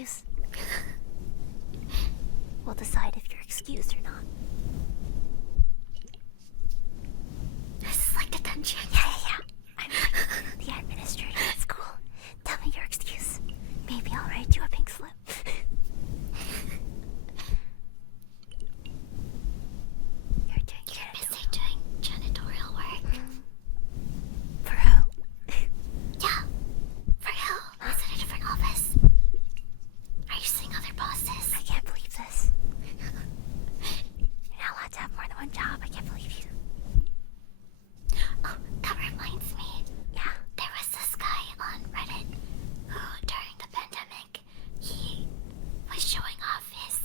excuse. We'll decide if you're excused or not. This is like detention. Yeah. I'm like the administrator at school. Tell me your excuse. Maybe I'll write you a pink slip. You're busy doing janitorial work. For who? Yeah. For who? Is it a different office? Are you seeing other bosses? I can't believe this. You're not allowed to have more than one job. I can't believe you. Oh, that reminds me. Yeah. There was this guy on Reddit who, during the pandemic, he was showing off his,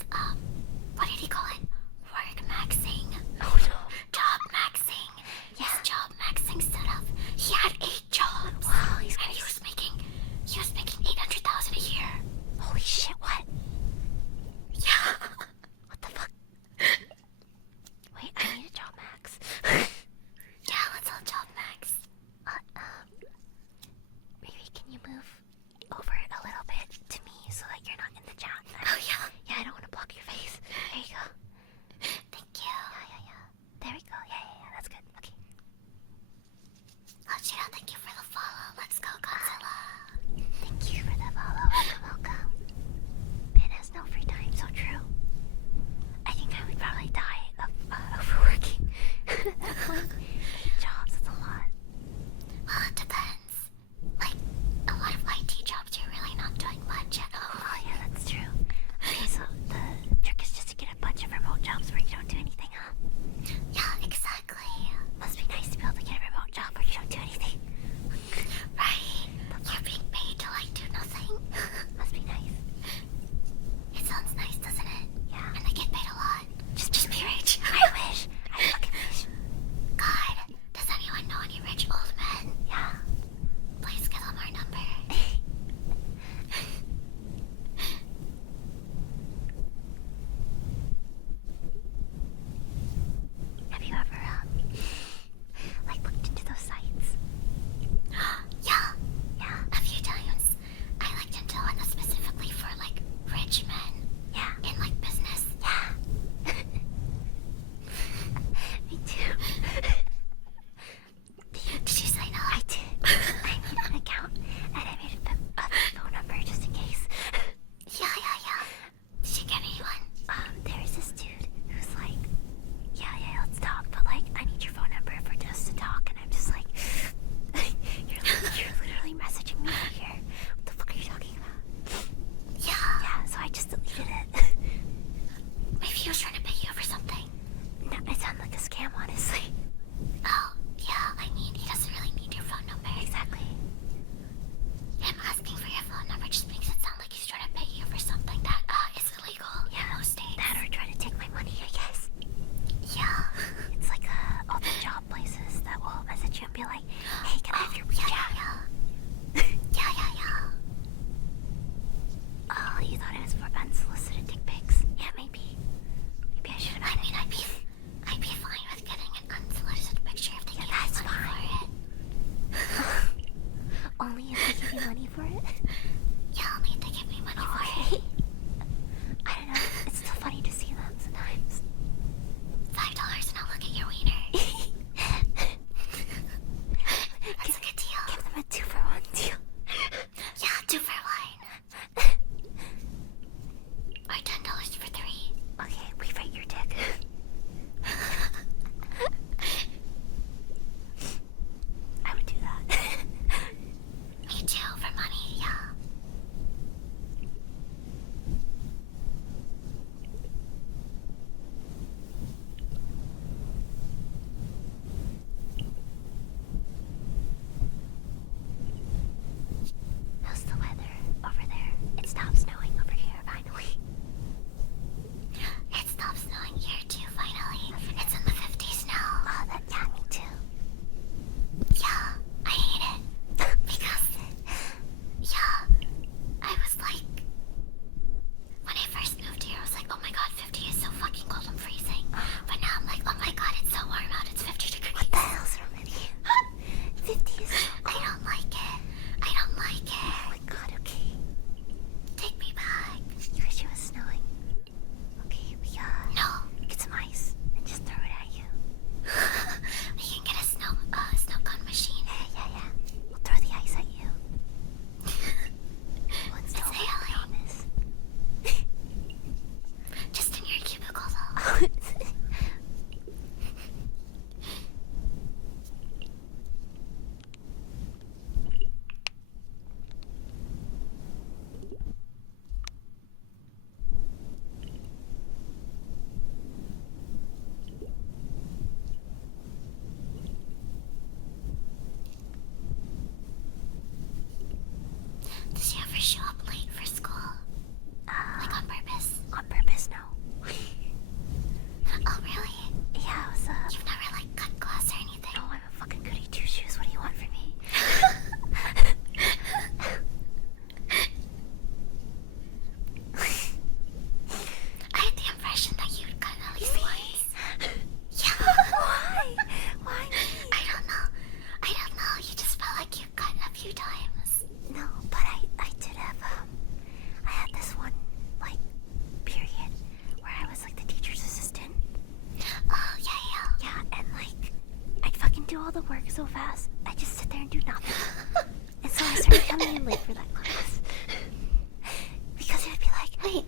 what did he call it? Work maxing. Oh no. Job maxing. Yeah. His job maxing setup. He had 8 jobs. Wow, he's and nice. he was making $800,000 a year. Holy shit, what? Yeah. What the fuck? Wait, I need a job max. Yeah, let's all job max. Maybe can you move over a little bit to me so that you're not in the chat? Oh, yeah. Yeah, I don't want to block your face. There you go. Thank you. Yeah. There we go. Yeah. That's good. Okay. Oh, Gina, thank you for the follow. Let's go, Godzilla. Thank you for the follow. Welcome. Man has no free time. So true. I think I would probably die of overworking. At that point, 8 jobs. That's a lot. Well, it depends. Like, a lot of IT jobs, you're really not doing much at all. Oh yeah, that's true. Okay, so the trick is just to get a bunch of remote jobs where you don't do anything, huh? Yeah, exactly. Must be nice to be able to get a remote job where you don't do anything. Right? You're being paid to, like, do nothing. Must be nice. It sounds nice, doesn't it? Yeah. And they get paid a lot. Just be rich. I wish. I fucking wish. God, does anyone know any rich old men? Yeah. Please give them our number. Have you ever, like looked into those sites? Yeah, Yeah. a few times. I looked into one that's specifically for, like, rich men Yeah. in, like, business. Yeah. Me too. Did you sign up? I did. I made an account and I made a phone number just in case. Yeah. Did you get anyone? There's this dude who's like, yeah, let's talk, but like, I need your phone number for just to talk, and I'm just like, you're literally messaging me right here. What the fuck are you talking about? Yeah, so I just deleted it. Maybe he was trying to pay you for something. No, it sounded like a scam, honestly. Oh, yeah, I mean, he doesn't really need your phone number. Exactly. Him asking for your phone number just makes it sound like he's trying to pay you for something that, is illegal in most states. That or try to take my money, I guess. Yeah. It's like all the job places that will message you and be like, hey, can I have your WeChat? Yeah. Oh, you thought it was for unsolicited dick pics? Yeah, maybe. Maybe I should have. I mean, I'd be fine with getting an unsolicited picture if they give me money for it. Only if they give you money for it? Yeah, only if they give me money for Okay. it. I don't know. It's still funny to see them sometimes. $5 and I'll look at your wiener. That's a good deal. Give them a 2-for-1 deal. Yeah, 2 for 1. Or $10 for 3. Okay, we rate your dick. I would do that. Me too, for money, yeah. How's the weather over there? It stopped snowing over here, finally. It stopped snowing here too, finally. It's in the 50s now. Oh, yeah, me too. Yeah, I hate it. Because, yeah, I was like, when I first moved here, I was like, oh my god, 50 is so fucking cold, I'm freezing. But now I'm like, oh my god, it's so warm out, it's 50 degrees. What the hell's wrong with you? 50 is so cold. I don't like it. Oh my god, okay. Take me back. Oh, really? Yeah, it was You've never, like, cut class or anything? No, I'm a fucking goody two shoes. What do you want from me? I had the impression that you'd cut at least once. Yeah. Why? Why me? I don't know. You just felt like you cut a few times. No, but I did have I had this one like period where I was like the teacher's assistant. Oh, yeah. Yeah, and like I'd fucking do all the work so fast. I just sit there and do nothing. And so I started coming in late for that class. Because it would be like, Wait.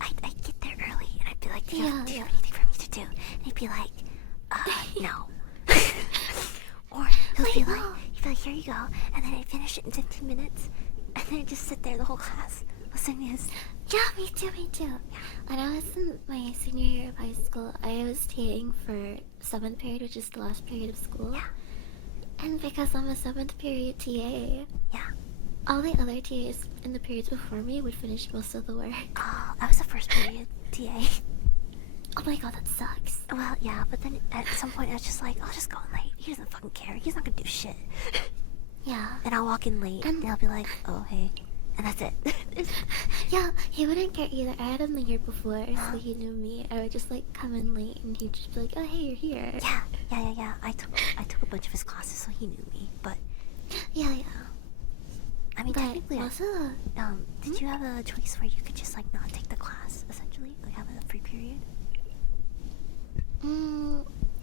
I'd get there early and I'd be like, do you have Yeah. anything for me to do? And he'd be like, no. Or he'd be like, here you go. And then I'd finish it in 15 minutes. And then I'd just sit there the whole class listening to his... Yeah, me too. When I was in my senior year of high school, I was TAing for 7th period, which is the last period of school. Yeah. And because I'm a 7th period TA, Yeah. all the other TAs in the periods before me would finish most of the work. Oh, I was the first period TA. Oh my god, that sucks. Well, yeah, but then at some point I was just like, I'll just go in late. He doesn't fucking care. He's not gonna do shit. Yeah. And I'll walk in late and I'll be like, oh, hey. And that's it. Yeah, he wouldn't care either. I had him the year before, so he knew me. I would just like come in late and he'd just be like, oh hey, you're here. Yeah. I took a bunch of his classes, so he knew me. But Yeah. I mean, But technically, also, did you have a choice where you could just like not take the class, essentially, like have a free period?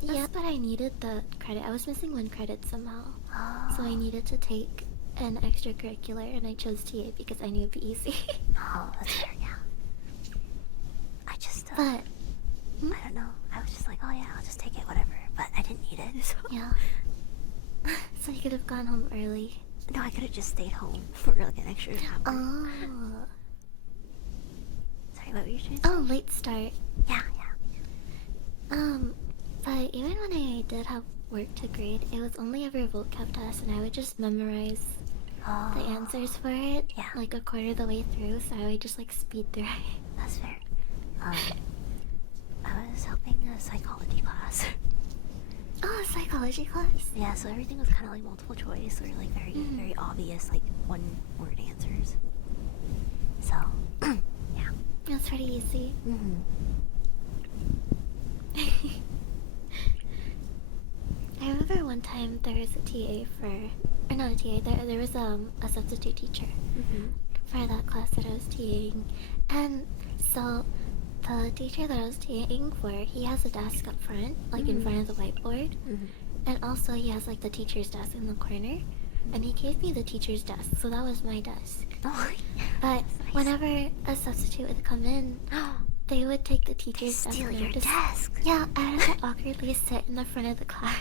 yeah, but I needed the credit. I was missing 1 credit somehow, Oh. so I needed to take an extracurricular, and I chose TA because I knew it'd be easy. Oh, that's fair. Yeah. I just But I don't know. I was just like, oh yeah, I'll just take it, whatever. But I didn't need it. So. yeah, so you could have gone home early. No, I could have just stayed home for like an extra hour. Oh, Sorry, what were you trying to say? oh, late start. Yeah. But even when I did have work to grade, it was only ever a vocab test, and I would just memorize Oh, the answers for it, Yeah. like a quarter of the way through, so I would just like speed through it. that's fair. I was helping a psychology class. Oh, a psychology class. Yeah, so everything was kind of like multiple choice or like very obvious, like one word answers. So, yeah. It was pretty easy. I remember one time there was a TA or not a TA, there was a substitute teacher for that class that I was TAing. And so the teacher that I was TAing for, he has a desk up front, like in front of the whiteboard. And also he has like the teacher's desk in the corner. And he gave me the teacher's desk, so that was my desk. Oh, But nice. whenever a substitute would come in, they would take the teacher's desk. Steal and I your would just- desk. Yeah, I had to awkwardly sit in the front of the class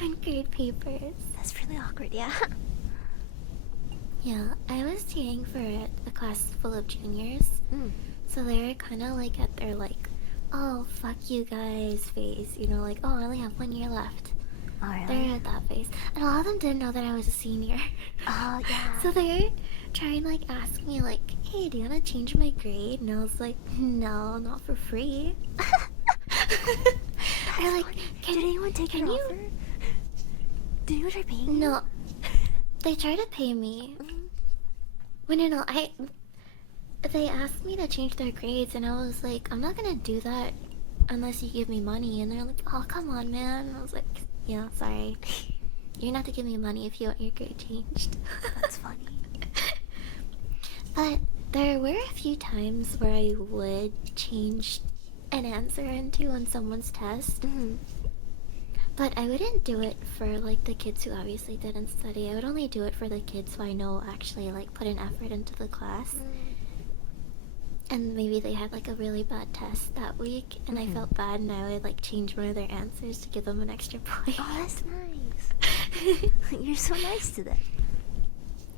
and grade papers. That's really awkward, yeah. Yeah, I was TAing for a class full of juniors, so they were kind of like at their like, oh fuck you guys phase, you know, like oh I only have 1 year left. Oh, really? They're at that phase, and a lot of them didn't know that I was a senior. Oh, yeah. So they're trying to like ask me like, hey, do you want to change my grade? And I was like, no, not for free. They're like, Did anyone take can your you- offer? Did anyone try paying you? No, they tried to pay me. Well, no, they asked me to change their grades, and I was like, I'm not gonna do that unless you give me money. And they're like, oh, come on, man. And I was like, yeah, sorry. You're not to give me money if you want your grade changed. That's funny. But there were a few times where I would change an answer into on someone's test. But I wouldn't do it for like the kids who obviously didn't study. I would only do it for the kids who I know actually like put an effort into the class. And maybe they had like a really bad test that week, and I felt bad, and I would like change one of their answers to give them an extra point. Oh, that's nice. You're so nice to them.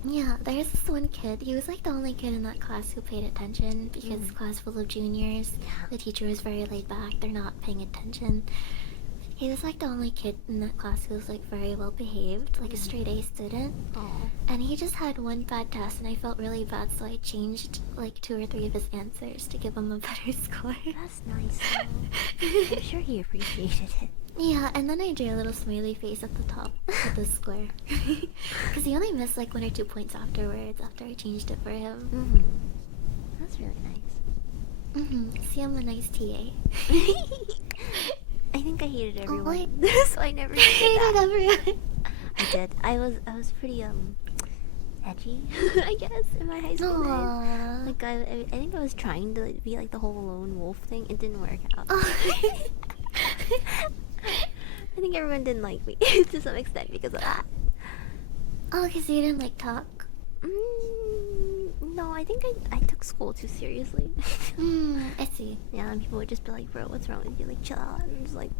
Yeah, there's this one kid. He was like the only kid in that class who paid attention because it's a class full of juniors. The teacher was very laid back. They're not paying attention. He was like the only kid in that class who was like very well behaved, like a straight A student. Oh. And he just had one bad test, and I felt really bad, so I changed like 2 or 3 of his answers to give him a better score. That's nice though. I'm sure he appreciated it. Yeah, and then I drew a little smiley face at the top of the square. Because he only missed like 1 or 2 points afterwards after I changed it for him. That's really nice. See, I'm a nice TA. I think I hated everyone. Oh, so I never hated everyone. I did. I was pretty edgy, I guess, in my high school days. Aww. Like I think I was trying to like, be like the whole lone wolf thing. It didn't work out. I think everyone didn't like me to some extent because of that. Oh, because you didn't like talk? No, I think I took school too seriously. I see. Yeah, and people would just be like, bro, what's wrong with you? Like, chill out. And I'm just like,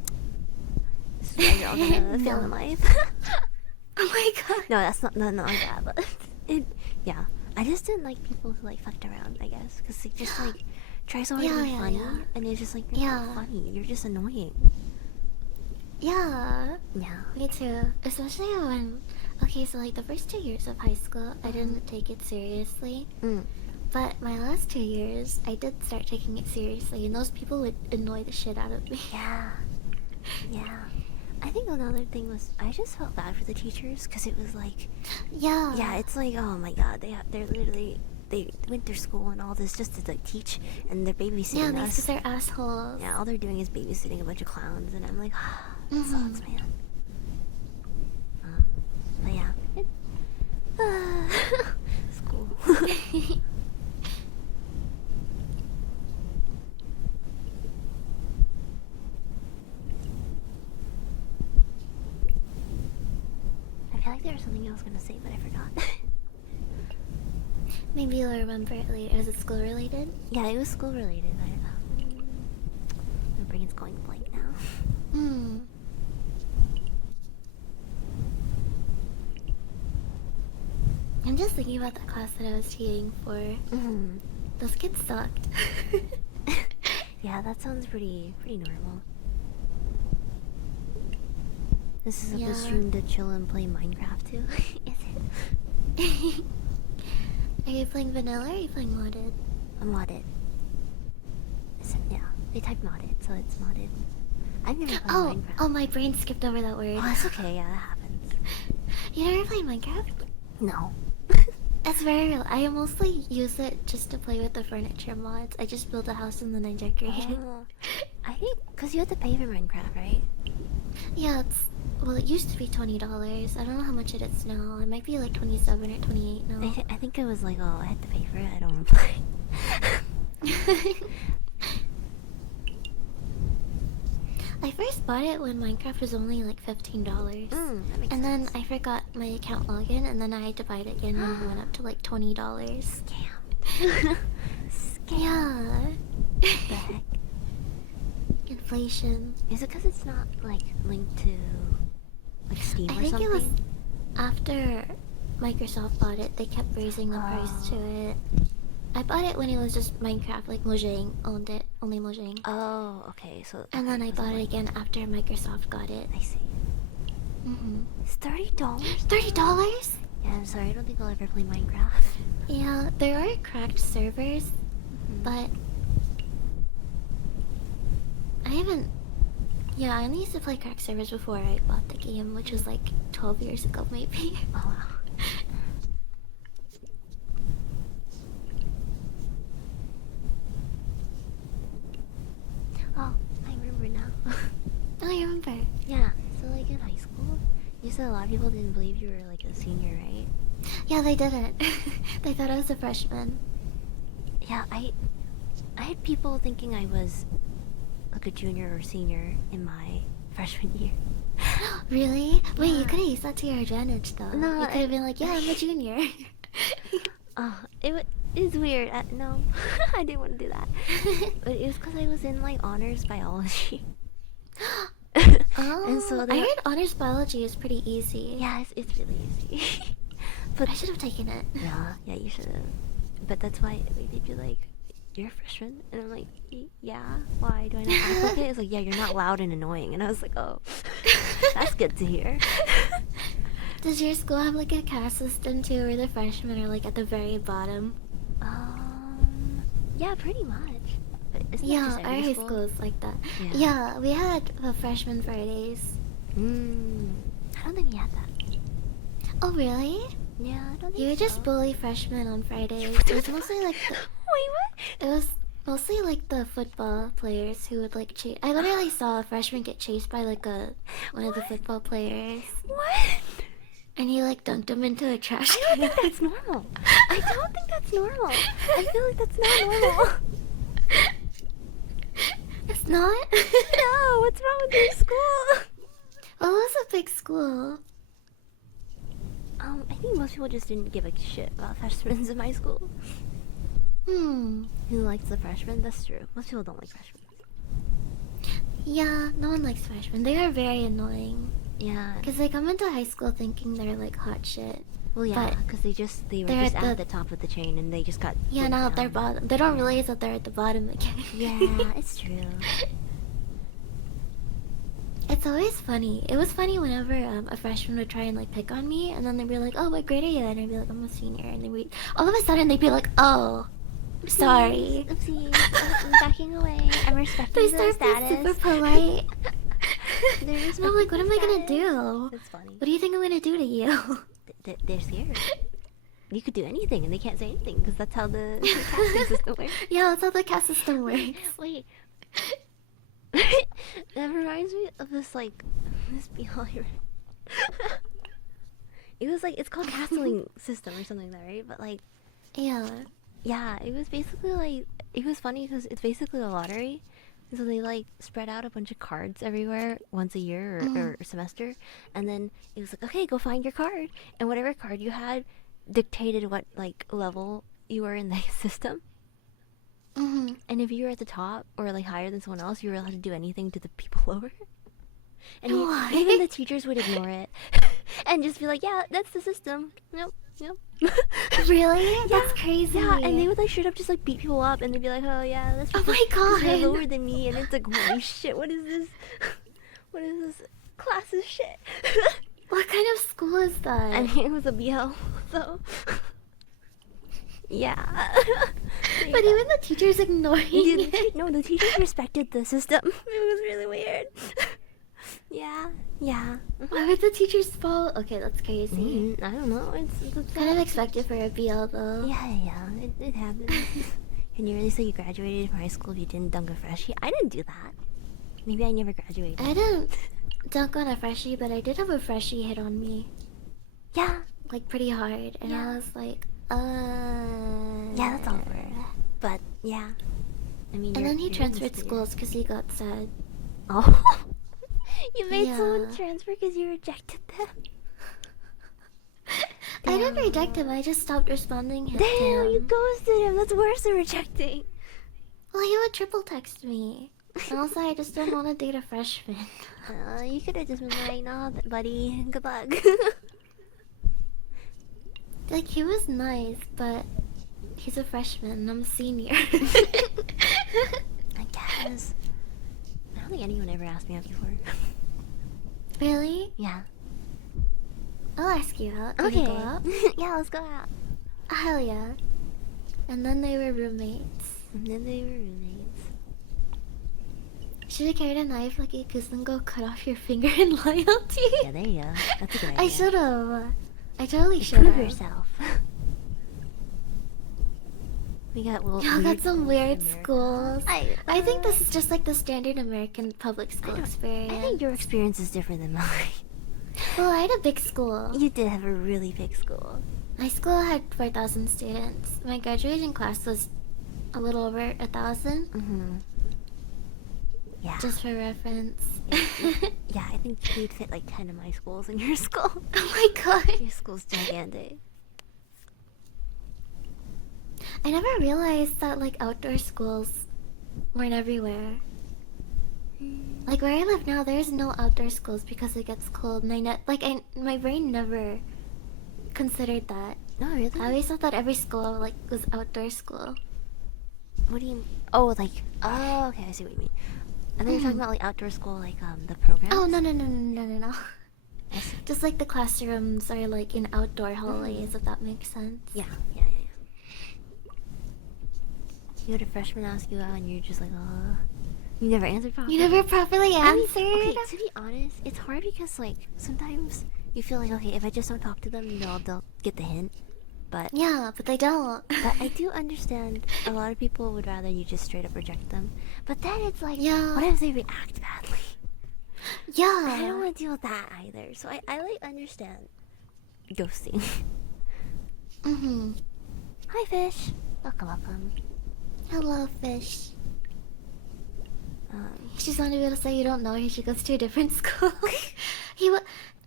this is how you're all gonna feel in life. Oh my god. No, that's not like that, but yeah. I just didn't like people who like fucked around, I guess. Because they just like try so hard to be funny. And it's just like, you're not funny. You're just annoying. Yeah. Yeah. Me too. Especially when... Okay, so like the first 2 years of high school, I didn't take it seriously. But my last 2 years, I did start taking it seriously, and those people would annoy the shit out of me. Yeah. Yeah. I think another thing was I just felt bad for the teachers because it was like... Yeah. Yeah, it's like, oh my god, they're literally... They went through school and all this just to like teach, and they're babysitting us. Because they're assholes. Yeah, all they're doing is babysitting a bunch of clowns, and I'm like, that sucks, man. But yeah, school. I feel like there was something I was gonna say, but I forgot. Maybe you'll remember it later. Is it school related? Yeah, it was school related. My brain's going blank now. I'm just thinking about the class that I was TAing for. Those kids sucked. Yeah, that sounds pretty normal. This is a stream to chill and play Minecraft too. Is it? Are you playing vanilla or are you playing modded? I'm modded. Yeah, they type modded, so it's modded. I've never played Minecraft. Oh, my brain skipped over that word. Oh, that's okay. Yeah, that happens. You never played Minecraft? No. It's very real. I mostly use it just to play with the furniture mods. I just built a house and then I decorated. I think because you have to pay for Minecraft, right? Yeah, well, it used to be $20. I don't know how much it is now. It might be like 27 or 28 now. I think it was like, oh, I had to pay for it. I don't want to play. I first bought it when Minecraft was only like $15. And then I forgot my account login, and then I had to buy it again when it went up to like $20. Scam. Yeah. What the heck? Inflation. Is it because it's not like linked to like Steam or something? I think it was after Microsoft bought it. They kept raising the price to it. I bought it when it was just Minecraft, like Mojang owned it, only Mojang. Oh, okay. So and then I bought it again after Microsoft got it. I see. It's $30. $30? Yeah, I'm sorry. I don't think I'll ever play Minecraft. Yeah, there are cracked servers, but I haven't. Yeah, I only used to play cracked servers before I bought the game, which was like 12 years ago, maybe. Oh wow. Oh, I remember now. Oh, I remember. Yeah, so like in high school, you said a lot of people didn't believe you were like a senior, right? Yeah, they didn't. They thought I was a freshman. Yeah, I had people thinking I was like a junior or senior in my freshman year. Really? Wait, Yeah. you could have used that to your advantage, though. No, you could have been like, yeah, I'm a junior. It's weird. No, I didn't want to do that. But it was because I was in like honors biology. Oh, And so I heard honors biology is pretty easy. Yeah, it's really easy. But I should have taken it. Yeah, you should have. But that's why they did you like you're a freshman? And I'm like, yeah. Why do I not act like it? It's like, yeah, you're not loud and annoying. And I was like, oh, that's good to hear. Does your school have like a caste system too, where the freshmen are like at the very bottom? Yeah, pretty much. But isn't that Yeah, just our every high school? school is like that. Yeah. Yeah, we had freshman Fridays. I don't think we had that. Oh really? Yeah, I don't think You would so. just bully freshmen on Fridays. It was mostly like the, Wait, what? it was mostly like the football players who would like chase. I literally saw a freshman get chased by like one of the football players, What? and he like dunked him into a trash I can. don't think that's normal. I don't think that's normal. I feel like that's not normal. It's not. No, what's wrong with your school? Well, it was a big school. I think most people just didn't give a shit about freshmen in my school. Hmm. Who likes the freshmen? That's true. Most people don't like freshmen. Yeah, no one likes freshmen. They are very annoying. Yeah. Because they come into high school thinking they're like hot shit. Well, yeah, but because they were they're just at at the top of the chain and they just got. Yeah, put now at their down. bottom. They don't realize that they're at the bottom again. Yeah, it's true. It's always funny. It was funny whenever a freshman would try and like pick on me, and then they'd be like, "Oh, what grade are you?" And I'd be like, "I'm a senior." And then all of a sudden they'd be like, "Oh, sorry." Oopsies. I'm backing away. I'm respecting They the start being status. super polite. They're And I'm like, "What am I gonna respecting the do? status. It's funny. What do you think I'm gonna do to you?" They're scared. You could do anything and they can't say anything because that's how the casting system works. Yeah, that's how the caste system works. Wait. That reminds me of this behavior. It was like, it's called castling system or something like that, right? But like, Yeah. yeah, it was basically like, it was funny because it's basically a lottery. And so they like spread out a bunch of cards everywhere once a year or a semester. And then it was like, okay, go find your card. And whatever card you had dictated what like level you were in the system. Mm-hmm. And if you were at the top or like higher than someone else, you were allowed to do anything to the people lower. And Why? even the teachers would ignore it and just be like, "Yeah, that's the system. Nope, nope." Really? That's crazy. Yeah, and they would like straight up just like beat people up, and they'd be like, "Oh yeah, that's Oh because my god. they're lower than me," and it's like, "Holy shit, what is this? What is this classist shit?" What kind of school is that? I mean, it was a BL, so yeah. But even the teachers ignoring it. No, the teachers respected the system. It was really weird. Yeah. Why would the teachers follow? Okay, that's crazy. I don't know. It's Kind of expected for a BL though. Yeah. It happens. Can you really say you graduated from high school if you didn't dunk a freshie? I didn't do that. Maybe I never graduated. I didn't dunk on a freshie, but I did have a freshie hit on me. Yeah. Like pretty hard. And Yeah. I was like, Yeah, that's awkward. But yeah. I mean. And then he you're transferred clear. schools because he got sad. Oh. You made someone Yeah. transfer because you rejected them. I didn't reject him, I just stopped responding to Damn, him. you ghosted him. That's worse than rejecting. Well, he would triple text me. And also, I just don't want to date a freshman. You could have just been like, "Nah, buddy, good luck." Like, he was nice, but he's a freshman and I'm a senior. I guess. I don't think anyone ever asked me out before. Really? Yeah. I'll ask you out. Can Okay. we go out? Yeah, let's go out. Hell yeah. And then they were roommates. And then they were roommates. Should have carried a knife like a goose and go cut off your finger in loyalty. Yeah, there you go. That's a good idea. I should have. I totally should Prove have. yourself. We got Y'all got some schools weird in America. schools. I think this is just like the standard American public school experience. I think your experience is different than mine. Well, I had a big school. You did have a really big school. My school had 4,000 students. My graduating class was a little over 1,000. Mm-hmm. Yeah. Just for reference. Yeah, I think you'd fit like 10 of my schools in your school. Oh my god. Your school's gigantic. I never realized that like outdoor schools weren't everywhere. Like where I live now, there's no outdoor schools because it gets cold, and my brain never considered that. Oh, really? I always thought that every school like was outdoor school. What do you? Oh, like oh, okay, I see what you mean. I thought you were talking about like outdoor school, like the programs. Oh no. I see. Just like the classrooms are like in outdoor hallways, if that makes sense. Yeah. You had a freshman ask you out, and you're just like, you never answered properly. You never properly I mean, answered. okay, to be honest, it's hard because like sometimes you feel like okay, if I just don't talk to them, they'll get the hint. But Yeah, but they don't. but I do understand a lot of people would rather you just straight up reject them. But then it's like, Yeah. what if they react badly? Yeah. I don't want to deal with that either. So I like understand ghosting. Mm-hmm. Hi, fish. Welcome. Hello, fish. She's not able to say you don't know her. She goes to a different school.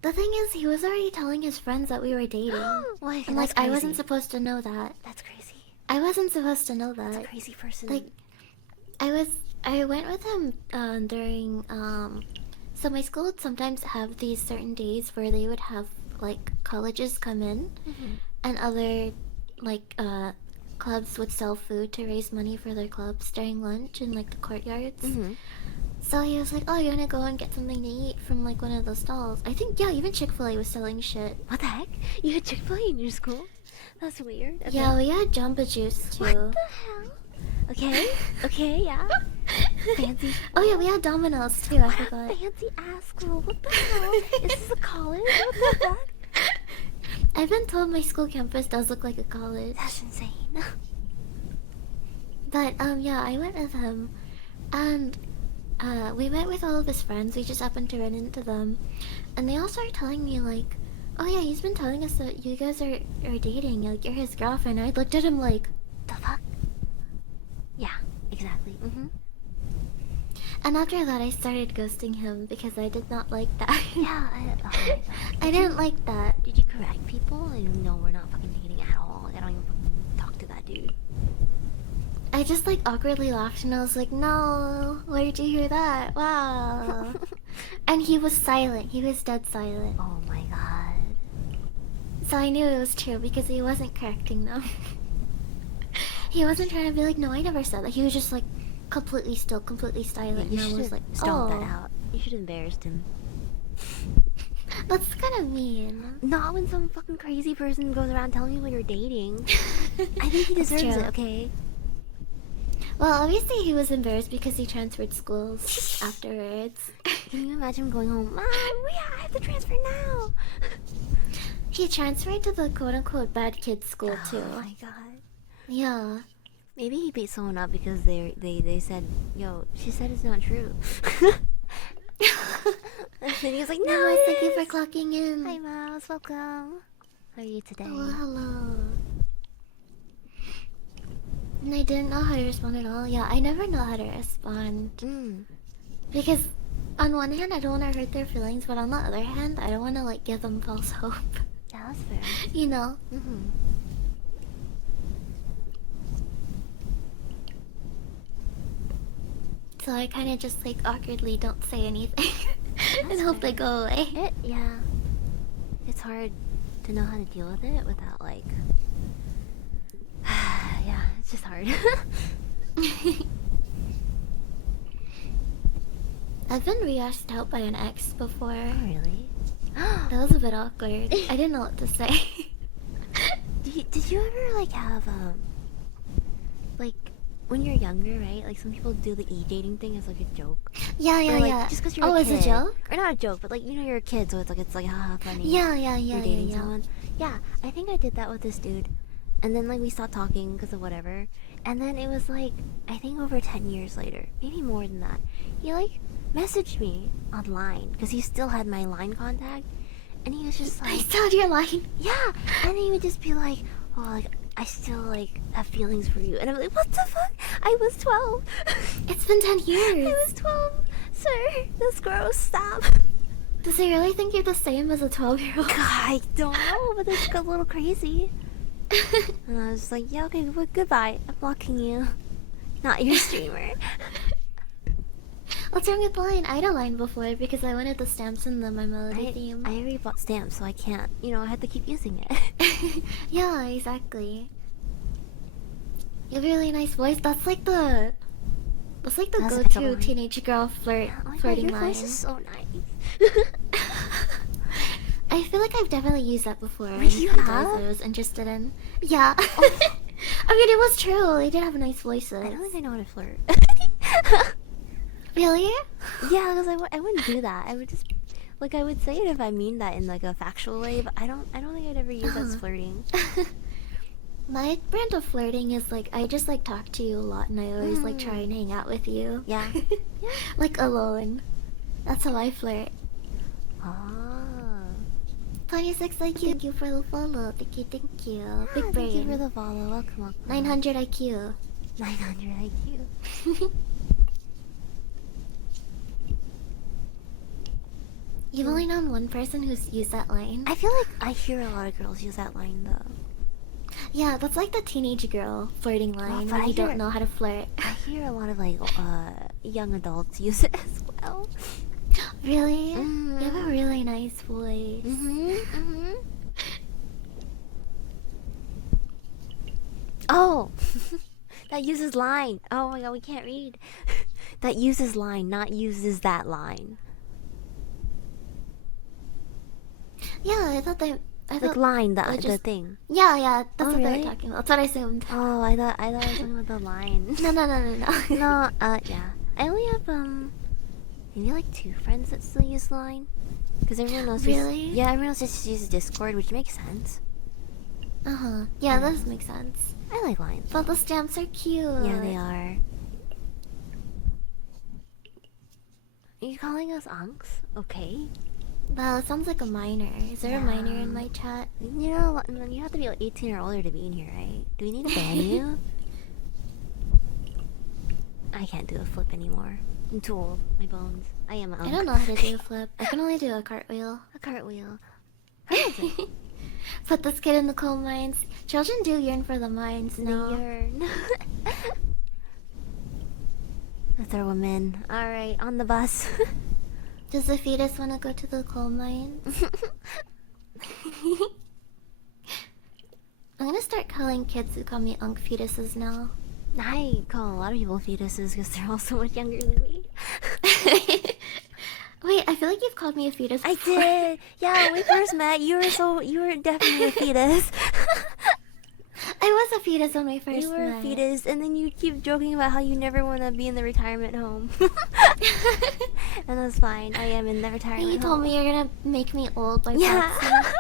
The thing is, he was already telling his friends that we were dating. Why? And like, I wasn't supposed to know that. That's crazy. I wasn't supposed to know that. That's a crazy person. Like, I went with him during so my school would sometimes have these certain days where they would have like colleges come in and other like clubs would sell food to raise money for their clubs during lunch in like the courtyards. So he was like, oh, you wanna go and get something to eat from like one of those stalls? I think, yeah, even Chick-fil-A was selling shit. What the heck? You had Chick-fil-A in your school? That's weird. Okay. Yeah, we had Jamba Juice too. What the hell? Okay, yeah. Fancy. Oh yeah, we had Domino's too, I forgot. Fancy ass school. What the hell? Is this a college? What the heck? I've been told my school campus does look like a college. That's insane. But yeah, I went with him, and we went with all of his friends. We just happened to run into them, and they all started telling me like, "Oh yeah, he's been telling us that you guys are dating. Like you're his girlfriend." I looked at him like, The fuck? Yeah, exactly. And after that, I started ghosting him because I did not like that. Yeah, I didn't like that. Did you correct people? Like, no, we're not fucking dating at all. Like, I don't even fucking talk to that dude. I just like awkwardly laughed and I was like, no, where did you hear that? Wow. And he was silent. He was dead silent. Oh my god. So I knew it was true because he wasn't correcting them. He wasn't trying to be like, no, I never said that. He was just like completely still, completely silent. Yeah, you and I was should like, stomp oh, that out. You should have embarrassed him. that's kind of mean. Not when some fucking crazy person goes around telling people you're dating. I think he deserves it, okay? Well, obviously he was embarrassed because he transferred schools afterwards. Can you imagine going home? Mom, I have to transfer now. He transferred to the quote-unquote bad kids school too. Oh my god. Yeah. Maybe he beat someone up because they said, yo, she said it's not true. And then he was like, no, Mouse, it thank you is. for clocking in. Hi, Mouse. Welcome. How are you today? Hello. And I didn't know how to respond at all. Yeah, I never know how to respond. Because on one hand, I don't want to hurt their feelings, but on the other hand, I don't want to like give them false hope. Yeah, that's fair. You know? So I kind of just like awkwardly don't say anything and hope they go away. Yeah. It's hard to know how to deal with it without like... yeah, it's just hard. I've been re-asked out by an ex before. Oh, really? That was a bit awkward. I didn't know what to say. Did you ever like have like when you're younger, right? Like some people do the e-dating thing as like a joke. Yeah, Or, like, yeah. Just because you're oh, a it's kid. a joke? Or not a joke, but like you know you're a kid, so it's like haha funny. Yeah, You're dating someone. Yeah, I think I did that with this dude, and then like we stopped talking because of whatever, and then it was like I think over 10 years later, maybe more than that, he like messaged me online because he still had my line contact, and he was just like, I still have your line. yeah, and he would just be like, oh, like I still like have feelings for you, and I'm like, what the fuck? I was 12. It's been 10 years. I was 12, sir. That's gross. Stop. Does he really think you're the same as a 12-year-old? I don't know, but this got a little crazy. And I was just like, yeah, okay, well, goodbye. I'm blocking you. Not your streamer. What's wrong with the line? I had a line before because I wanted the stamps in my melody theme. I already bought stamps, so I can't. You know, I had to keep using it. Yeah, exactly. You have a really nice voice. That's like the That's a go-to pickup line. teenage girl Oh my god, flirting your line. voice is so nice. I feel like I've definitely used that before. Wait, in you few guys have? I was interested in. Yeah. I mean, it was true. They did have nice voices. I don't think I know how to flirt. Really? Yeah, because I wouldn't do that. I would just like I would say it if I mean that in like a factual way, but I don't think I'd ever use that as flirting. My brand of flirting is like I just like talk to you a lot, and I always like try and hang out with you. Yeah. Yeah. Like alone. That's how I flirt. Ah. 26 IQ. Thank you for the follow. Thank you. Yeah, Big brain. thank you for the follow. Welcome. 900 IQ. 900 IQ. You've only known one person who's used that line. I feel like I hear a lot of girls use that line though. Yeah, that's like the teenage girl flirting line but when I you hear- don't know how to flirt. I hear a lot of like young adults use it as well. Really? Mhm. You have a really nice voice. Oh, that uses line. Oh my god, we can't read. That uses line, not uses that line. Yeah, I thought Like line, the just- thing. Yeah, that's Oh, what really? they're talking about. That's what I assumed. Oh, I thought I was talking about the line. No. No, yeah. I only have maybe like 2 friends that still use line. Because everyone else Really? yeah, everyone else just uses Discord, which makes sense. Uh-huh. Yeah, that does make sense. I like lines. But the stamps are cute. Yeah, they are. Are you calling us unks? Okay. Wow, it sounds like a minor. Is there a minor in my chat? You know, you have to be like 18 or older to be in here, right? Do we need to ban you? I can't do a flip anymore. I'm too old. My bones. I am an unk. I don't know how to do a flip. I can only do a cartwheel. A cartwheel. Put this kid in the coal mines. Children do yearn for the mines now. They yearn. Let's throw him in. Alright, on the bus. Does the fetus want to go to the coal mines? I'm gonna start calling kids who call me unk fetuses now. I call a lot of people fetuses because they're all so much younger than me. Wait, I feel like you've called me a fetus I before. did. Yeah, when we first met, you were definitely a fetus. I was a fetus when we first You were met. a fetus, and then you keep joking about how you never want to be in the retirement home. And that's fine. I am in the retirement You home. told me you're gonna make me old by Yeah. proxy.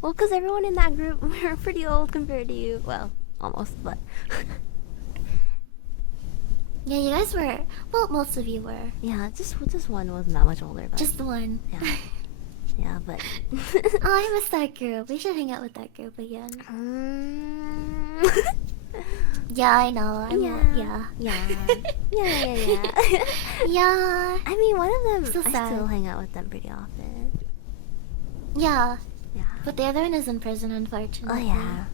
Well, because everyone in that group were pretty old compared to you. Well, almost, but. Yeah, you guys were. Well, most of you were. Yeah, just one wasn't that much older, but. Just the one. Yeah. Yeah, but. Oh, I miss that group. We should hang out with that group again. Yeah, I know. Yeah. Yeah. Yeah. I mean, one of them, So I sad. still hang out with them pretty often. Yeah. Yeah. But the other one is in prison, unfortunately. Oh, yeah.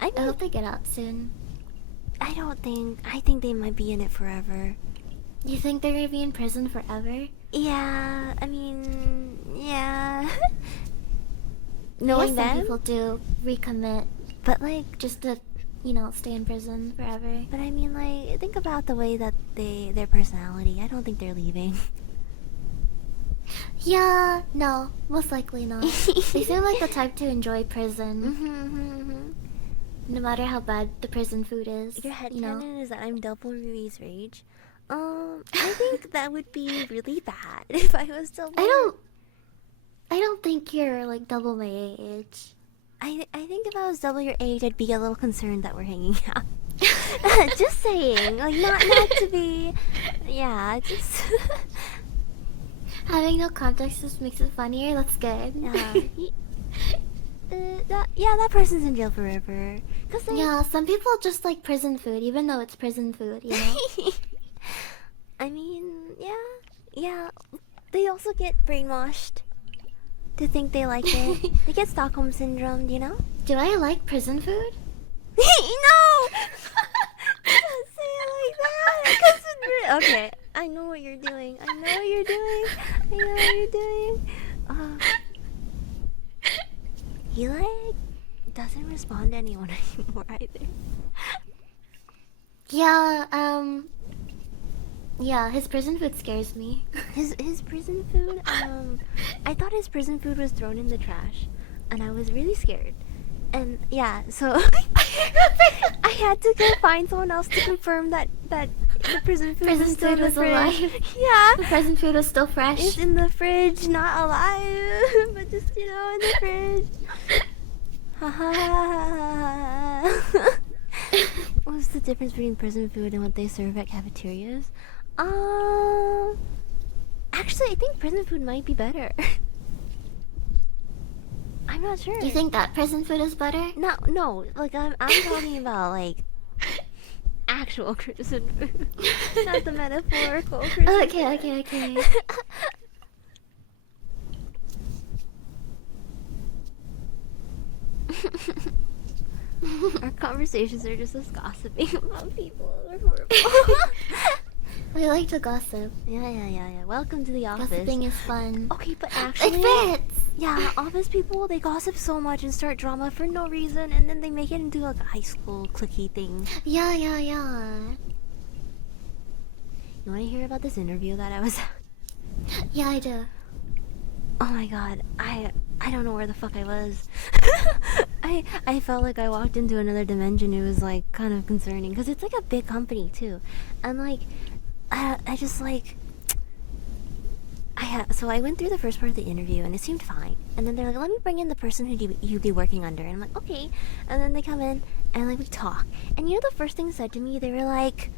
I I hope they get out soon. I think they might be in it forever. You think they're gonna be in prison forever? Yeah, I mean, yeah. I Knowing guess some them, people do recommit but like, just to, stay in prison forever. but I mean, like, think about the way that their personality. I don't think they're leaving. Yeah, no, most likely not. They seem like the type to enjoy prison, no matter how bad the prison food is. Your headcanon is that I'm double Rui's rage. I think that would be really bad if I was double. I don't think you're like double my age. I think if I was double your age, I'd be a little concerned that we're hanging out. Just saying, like not to be. Yeah, just. Having no context just makes it funnier. That's good. That person's in jail forever. Cause they, Yeah, some people just like prison food, even though it's prison food. You know. I mean, yeah. They also get brainwashed to think they like it. They get Stockholm syndrome, you know? Do I like prison food? No! Don't say it like that. 'Cause okay, I know what you're doing. doesn't respond to anyone anymore either. Yeah, yeah, his prison food scares me. His prison food, I thought his prison food was thrown in the trash, and I was really scared. And yeah, so I had to go find someone else to confirm that the prison food was still in the fridge. Alive. Yeah, The prison food was still fresh. it's in the fridge, not alive, but just in the fridge. What's the difference between prison food and what they serve at cafeterias? Actually, I think prison food might be better. I'm not sure. You think that prison food is better? No, like I'm talking about like actual prison food, not the metaphorical prison Okay. Our conversations are just us gossiping about people. We're horrible. We like to gossip. Yeah. Welcome to the office. Gossiping is fun. Okay, but actually, It fits! yeah, office people, they gossip so much and start drama for no reason, and then they make it into like a high school cliquey thing. Yeah. You want to hear about this interview that I was at? Yeah, I do. Oh my god, I don't know where the fuck I was. I felt like I walked into another dimension. It was like kind of concerning because it's like a big company too, and like I just like so I went through the first part of the interview and it seemed fine, and then they're like, let me bring in the person who you'd be working under, and I'm like, okay, and then they come in and like we talk, and you know the first thing said to me, they were like,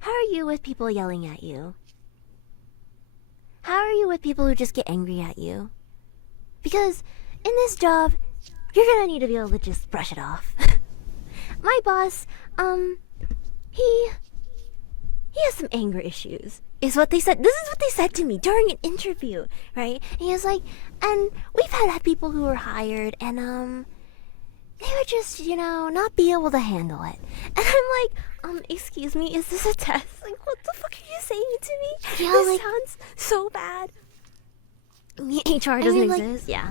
how are you with people yelling at you? How are you with people who just get angry at you? Because in this job, you're gonna need to be able to just brush it off. My boss, he has some anger issues, is what they said. This is what they said to me during an interview, right? And he was like, and we've had people who were hired, and they would just, not be able to handle it. And I'm like, excuse me, is this a test? Like, what the fuck are you saying to me? Yeah, this like, sounds so bad. HR doesn't exist. Yeah.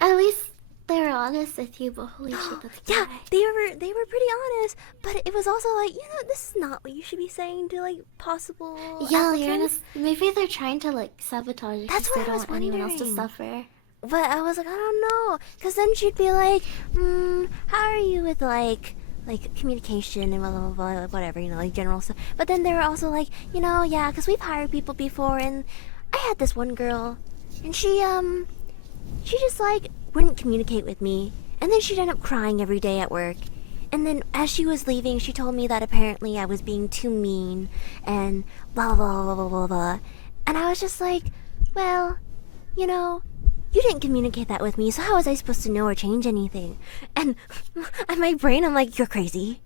At least they're honest with you, but holy shit, that's Yeah, bad. they were pretty honest, but it was also like, this is not what you should be saying to like possible applicants. Maybe they're trying to like sabotage it. That's 'cause what they I was don't want anyone else to wondering. suffer. But I was like, I don't know, because then she'd be like, how are you with like communication and blah blah blah, whatever, like general stuff. But then they were also like, yeah, because we've hired people before, and I had this one girl, and she just like wouldn't communicate with me, and then she'd end up crying every day at work. And then as she was leaving, she told me that apparently I was being too mean and blah blah blah blah blah blah. And I was just like, well, you didn't communicate that with me, so how was I supposed to know or change anything? And in my brain, I'm like, you're crazy.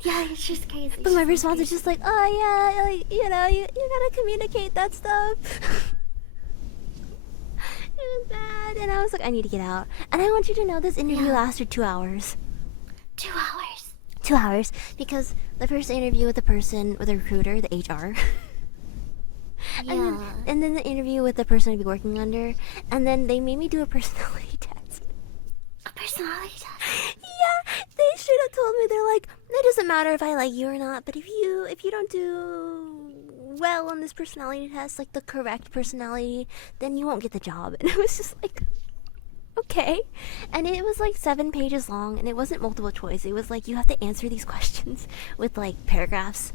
Yeah, it's just crazy. But my response is just like, oh yeah, like, you gotta communicate that stuff. It was bad, and I was like, I need to get out. And I want you to know this interview lasted 2 hours. 2 hours. 2 hours, because the first interview with the recruiter, the HR. Yeah. And then the interview with the person I'd be working under, and then they made me do a personality test. A personality test? Yeah, they should have told me. They're like, it doesn't matter if I like you or not, but if you don't do well on this personality test, like the correct personality, then you won't get the job. And it was just like, okay. And it was like 7 pages long, and it wasn't multiple choice. It was like, you have to answer these questions with like paragraphs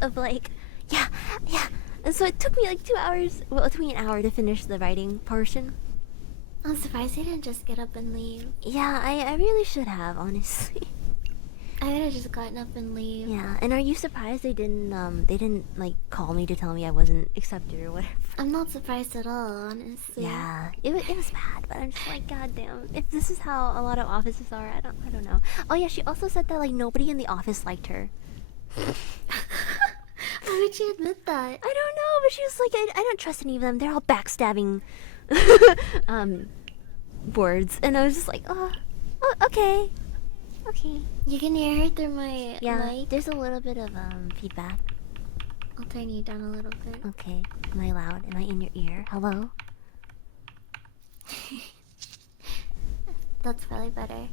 of like, yeah. And so it took me like 2 hours. Well, it took me an hour to finish the writing portion. I'm surprised you didn't just get up and leave. Yeah, I really should have, honestly. I would have just gotten up and leave. Yeah, and are you surprised they didn't like call me to tell me I wasn't accepted or whatever? I'm not surprised at all, honestly. Yeah, it was bad, but I'm just like, goddamn. If this is how a lot of offices are, I don't know. Oh yeah, she also said that like nobody in the office liked her. Why would you admit that? I don't know, but she was like, I don't trust any of them. They're all backstabbing words, and I was just like, oh okay. You can hear her through my mic. There's a little bit of feedback. I'll turn you down a little bit. Okay, am I loud? Am I in your ear? Hello? That's probably better.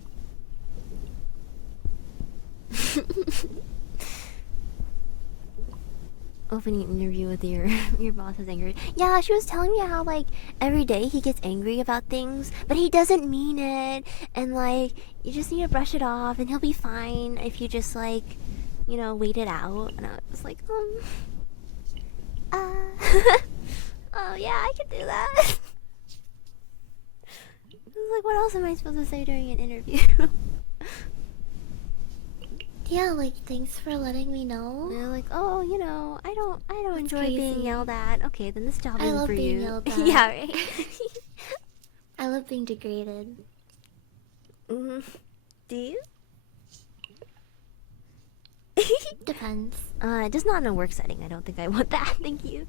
Opening an interview with your your boss is angry. Yeah, she was telling me how like every day he gets angry about things, but he doesn't mean it, and like you just need to brush it off, and he'll be fine if you just like, you know, wait it out. And I was like, oh yeah, I can do that. I was like, what else am I supposed to say during an interview? Yeah, like thanks for letting me know. They're like, oh, you know, I don't That's enjoy being crazy. yelled at. Okay, then this job I isn't love for being you. yelled at. Yeah, right. I love being degraded. Do you? Depends. Just not in a work setting. I don't think I want that. Thank you.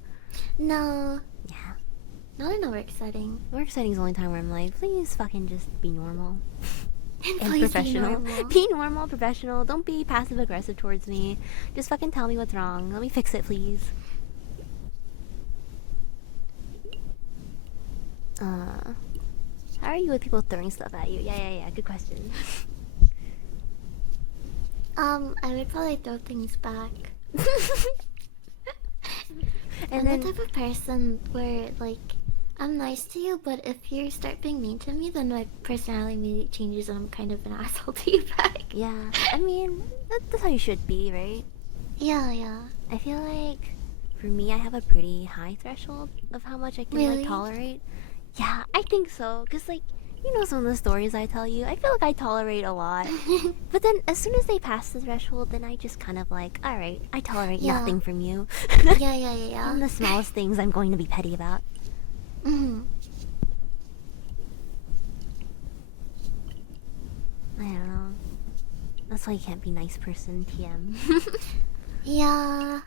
No, Yeah, not in a work setting. work setting's the only time where I'm like, please fucking just be normal and Please be professional. normal. Be normal, professional. Don't be passive aggressive towards me. Just fucking tell me what's wrong. Let me fix it, please. How are you with people throwing stuff at you? Yeah. Good question. I would probably throw things back. And I'm then the type of person where, like, I'm nice to you, but if you start being mean to me, then my personality immediately changes and I'm kind of an asshole to you back. yeah, I mean that's how you should be, right? Yeah. I feel like for me, I have a pretty high threshold of how much I can Really? like tolerate. Yeah, I think so. Cause like you know some of the stories I tell you, I feel like I tolerate a lot. But then as soon as they pass the threshold, then I just kind of like, all right, I tolerate Yeah. nothing from you. Yeah. Even the smallest things, I'm going to be petty about. Mhm. I don't know. That's why you can't be nice person, TM. Yeah.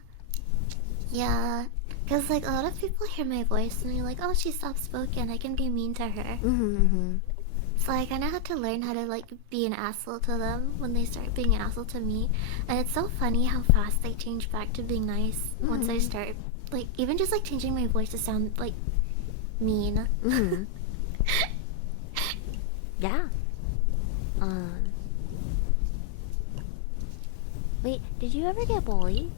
Cause like a lot of people hear my voice and they're like, "Oh, she's soft spoken. I can be mean to her." So I kind of had to learn how to like be an asshole to them when they start being an asshole to me, and it's so funny how fast they change back to being nice once I start like even just like changing my voice to sound like mean. Yeah. Wait, did you ever get bullied?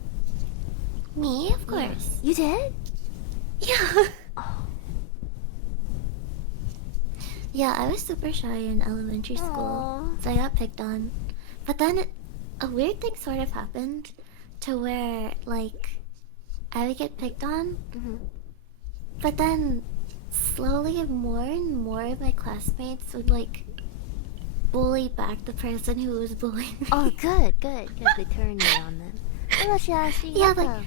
Me, of course. You did? Yeah. Oh. Yeah, I was super shy in elementary school, so I got picked on. But then a weird thing sort of happened to where like I would get picked on, but then slowly more and more of my classmates would like bully back the person who was bullying me. Oh, good. They turned you on them. Hello, Shashi. Yeah, like, welcome.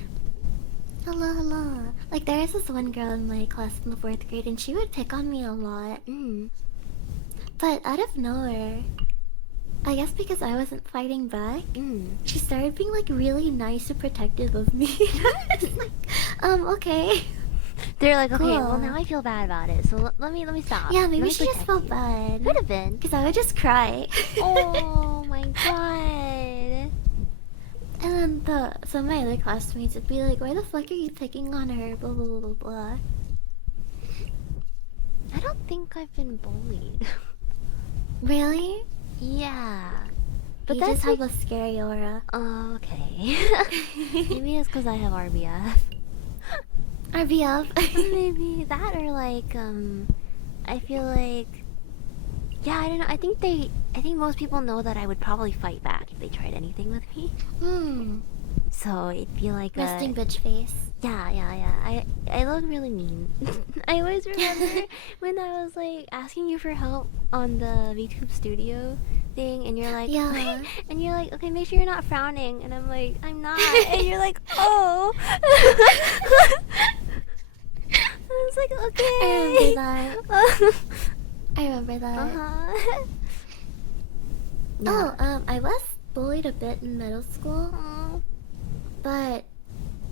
hello. Like, there was this one girl in my class in the 4th grade, and she would pick on me a lot. But out of nowhere, I guess because I wasn't fighting back, she started being, like, really nice and protective of me. I was like, okay. They're like, okay, Cool. well now I feel bad about it, so let me stop. Yeah, Let maybe me she just protect felt you. bad. Could have been. Because I would just cry. Oh my god. And then some of my other classmates would be like, why the fuck are you picking on her? Blah, blah, blah, blah, blah. I don't think I've been bullied. Really? Yeah. But you just have a scary aura. Oh, okay. Maybe it's because I have RBF. RBF? Maybe that or like, I feel like, yeah, I don't know. I think most people know that I would probably fight back if they tried anything with me. So it'd feel like Resting bitch face. Yeah. I look really mean. I always remember when I was like asking you for help on the VTube studio thing, and you're like, Yeah. and you're like, okay, make sure you're not frowning, and I'm like, I'm not, and you're like, oh. I was like, okay. I remember that. Yeah. I was bullied a bit in middle school, but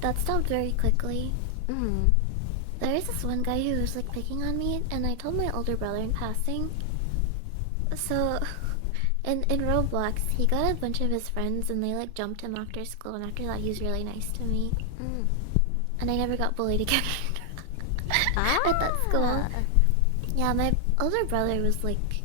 that stopped very quickly. There was this one guy who was like picking on me, and I told my older brother in passing. So, in Roblox, he got a bunch of his friends, and they like jumped him after school, and after that, he was really nice to me. And I never got bullied again at that school. Yeah, my older brother was like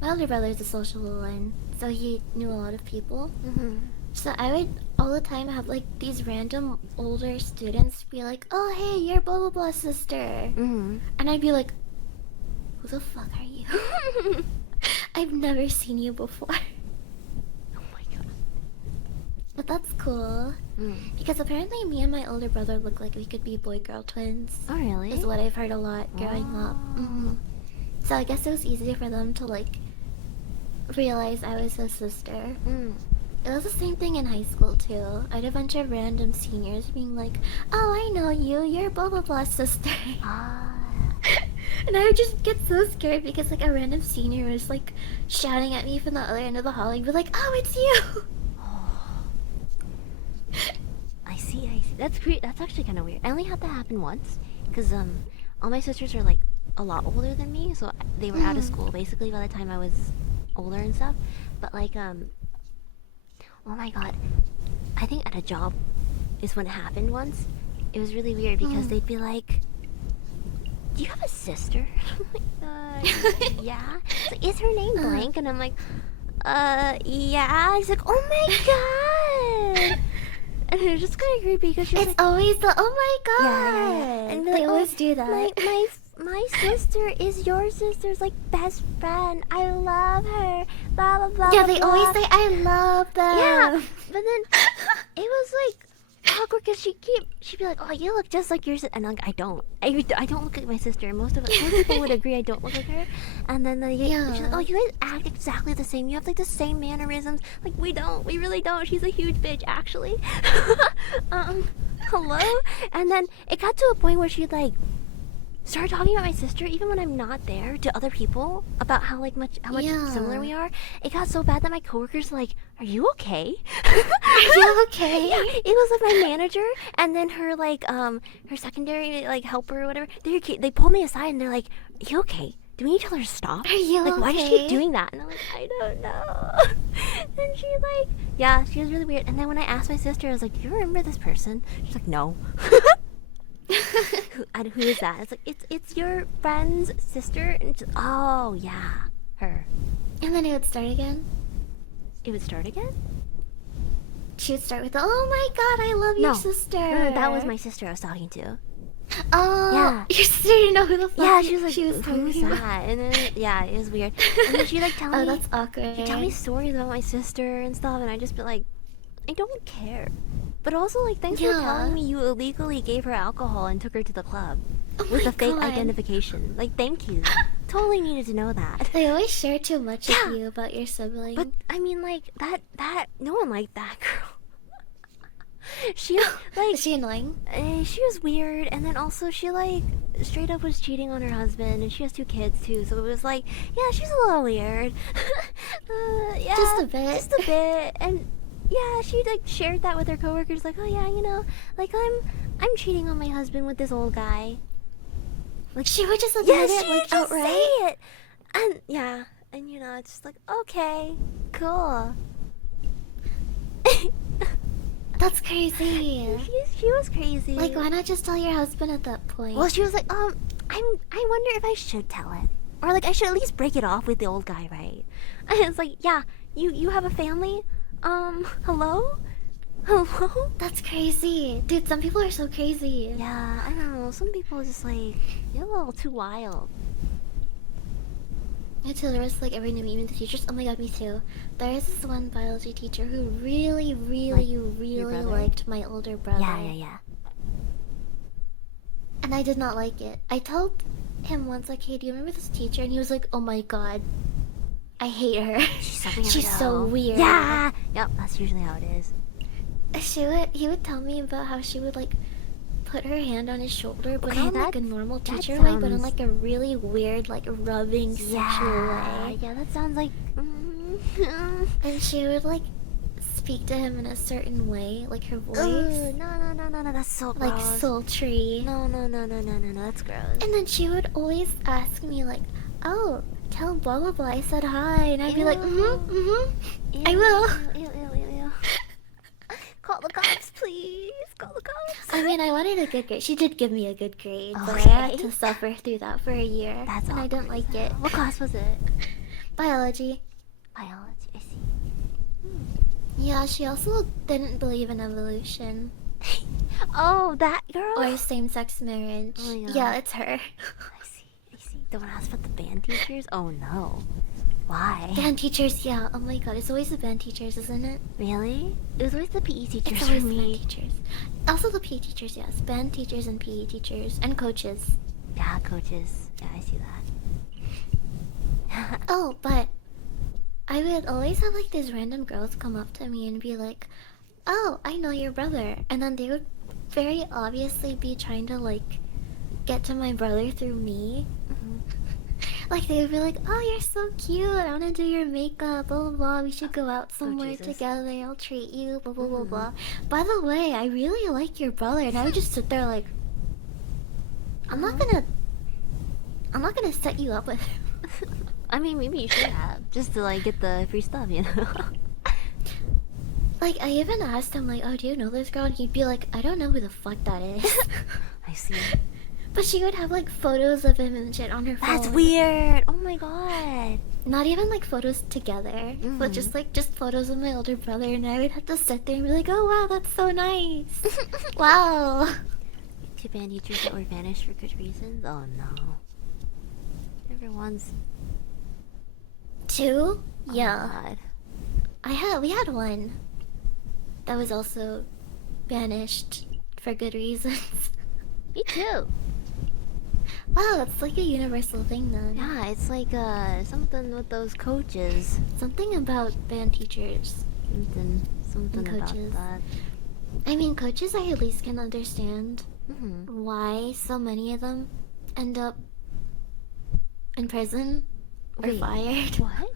My older brother's a social one, so he knew a lot of people. Mm-hmm. So I would all the time have like these random older students be like, "Oh hey, you're blah blah blah sister," Mm-hmm. and I'd be like, "Who the fuck are you? I've never seen you before." Oh my god. But that's cool. Because apparently me and my older brother look like we could be boy-girl twins. Oh really? Is what I've heard a lot growing up. So I guess it was easy for them to like realize I was his sister. It was the same thing in high school too. I had a bunch of random seniors being like, "Oh, I know you. You're blah blah blah sister." And I would just get so scared because like a random senior was like shouting at me from the other end of the hall and be like, "Oh, it's you." I see. That's great. That's actually kind of weird. I only had that happen once, because all my sisters are like a lot older than me, so they were out of school basically by the time I was older and stuff. But like oh my god, I think at a job is when it happened once. It was really weird because they'd be like, "Do you have a sister?" I'm like, yeah. It's like, "Is her name blank?" And I'm like, yeah. He's like, "Oh my god." And it was just kind of creepy because she's It's like, always the "oh my god." yeah. And be they like, always do that. My sister is your sister's like best friend. I love her. Blah blah blah. Yeah, blah, they blah. always say I love them. Yeah, but then it was like awkward because she'd be like, "Oh, you look just like your sister," and I'm like, I don't look like my sister. Most people would agree I don't look like her. And then she's like, "Oh, you guys act exactly the same. You have like the same mannerisms." Like, we really don't. She's a huge bitch, actually. Hello. And then it got to a point where she'd like started talking about my sister even when I'm not there to other people about how much similar we are. It got so bad that my coworkers were like, "Are you okay?" Are you okay? Yeah, it was like my manager and then her her secondary helper or whatever. They pulled me aside and they're like, "Are you okay? Do we need to tell her to stop? Are you like, why does she okay?" keep doing that?" And I'm like, "I don't know." And she yeah, she was really weird. And then when I asked my sister, I was like, "Do you remember this person?" She's like, "No." Who is that? It's like, it's your friend's sister. And she's, "Oh yeah, her." And then it would start again. It would start again? She would start with the "oh my god, I love your sister." No, that was my sister I was talking to. Oh, yeah. Your sister didn't know who the fuck. Yeah, she was like, who's that? And then yeah, it was weird. And then she'd tell me, "Oh, that's awkward." she'd tell me stories about my sister and stuff, and I'd just be like, I don't care. But also, thanks for telling me you illegally gave her alcohol and took her to the club with a fake identification. Thank you. Totally needed to know that. They always share too much with you about your sibling. But I mean, that no one liked that girl. She Is she annoying? She was weird, and then also she straight up was cheating on her husband, and she has 2 kids too. So it was yeah, she's a little weird. Yeah, just a bit, and. Yeah, she shared that with her coworkers, oh yeah, I'm cheating on my husband with this old guy. She would just admit it, just outright. say it. And yeah, and it's just okay, cool. That's crazy. She was crazy. Why not just tell your husband at that point? Well, she was like, I wonder if I should tell it, or I should at least break it off with the old guy, right? And it's yeah, you have a family. Hello? Hello? That's crazy. Dude, some people are so crazy. Yeah, I don't know. Some people are just you're a little too wild. I tell the rest every new meeting with the teachers. Oh my god, me too. There is this one biology teacher who really liked my older brother. Yeah. And I did not like it. I told him once, hey, do you remember this teacher? And he was like, oh my god, I hate her. She's so weird. Yeah. Yep, that's usually how it is. He would tell me about how she would put her hand on his shoulder, but not a normal teacher way, but in a really weird rubbing sexual way. Yeah, that sounds And she would speak to him in a certain way, her voice. Ugh, no, that's so gross. Sultry. No, that's gross. And then she would always ask me oh, tell blah blah blah I said hi, and I'd be like, I will. Ew. Call the cops, please. Call the cops. I mean, I wanted a good grade. She did give me a good grade, but I had to suffer through that for a year. That's and I didn't like it. What class was it? Biology. Biology, I see. Yeah, she also didn't believe in evolution Oh, that girl? or same-sex marriage. Oh my god. Yeah, it's her. I see, I see. Don't ask about the band teachers? Oh no. Why? Band teachers, yeah. Oh my god, it's always the band teachers, isn't it? Really? It was always the PE teachers It's for always the band me. teachers. Also the PE teachers, yes. Band teachers and PE teachers and coaches. Yeah, coaches. Yeah, I see that. Oh, but I would always have like these random girls come up to me and be like, "Oh, I know your brother," and then they would very obviously be trying to like get to my brother through me. Like they would be like, "Oh, you're so cute. I want to do your makeup. Blah blah blah. We should go out somewhere Jesus. together. I'll treat you. Blah blah blah blah." By the way, I really like your brother, and I would just sit there like, I'm not gonna set you up with him. I mean, maybe you should have. Just to, like, get the free stuff, you know? Like I even asked him like, "Oh, do you know this girl?" And he'd be like, "I don't know who the fuck that is." I see. But she would have like photos of him and shit on her phone. That's weird! Oh my god! Not even like photos together, but just photos of my older brother, and I would have to sit there and be like, "Oh wow, that's so nice." Wow. Two band teachers that were vanished for good reasons? Oh no. Everyone's. Two? Oh Yeah. god. We had one that was also banished for good reasons. Me too! Wow, it's like a universal thing then. Yeah, it's like, something with those coaches. Something about band teachers. Something about coaches. that. I mean, coaches I at least can understand Mm-hmm. why so many of them end up in prison or Wait, fired. What?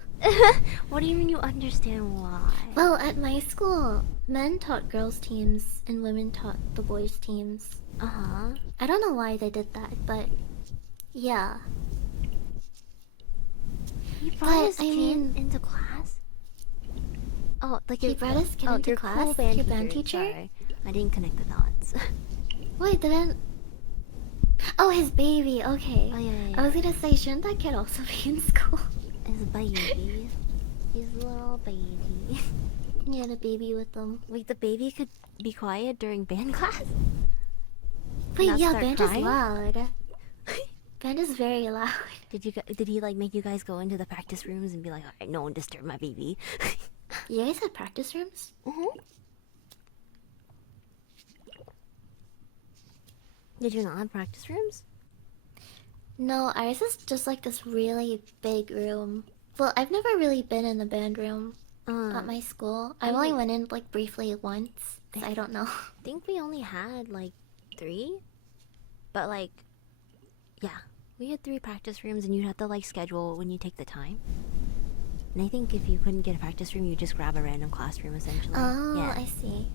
What do you mean you understand why? Well, at my school, men taught girls' teams and women taught the boys' teams. Uh-huh. I don't know why they did that, but yeah. He brought But, his I kid mean- into class? Oh, like He brought his kid into your class? Cool band Your band teacher? teacher? Sorry. I didn't connect the dots. Wait, then. Oh, his baby. Okay. Oh, yeah. I was gonna say, shouldn't that kid also be in school? His baby. His little baby. He had a baby with them. Wait, the baby could be quiet during band class? Wait, Not yeah, start band crying? is loud. Band is very loud. Did he like make you guys go into the practice rooms and be like, alright, no one disturb my baby? You guys had practice rooms? Did you not have practice rooms? No, ours is just like this really big room. Well, I've never really been in the band room at my school. I only went in like briefly once, so I don't know. I think we only had like 3, but like, yeah, we had 3 practice rooms, and you'd have to like schedule when you take the time. And I think if you couldn't get a practice room, you just grab a random classroom essentially. Oh, yeah. I see.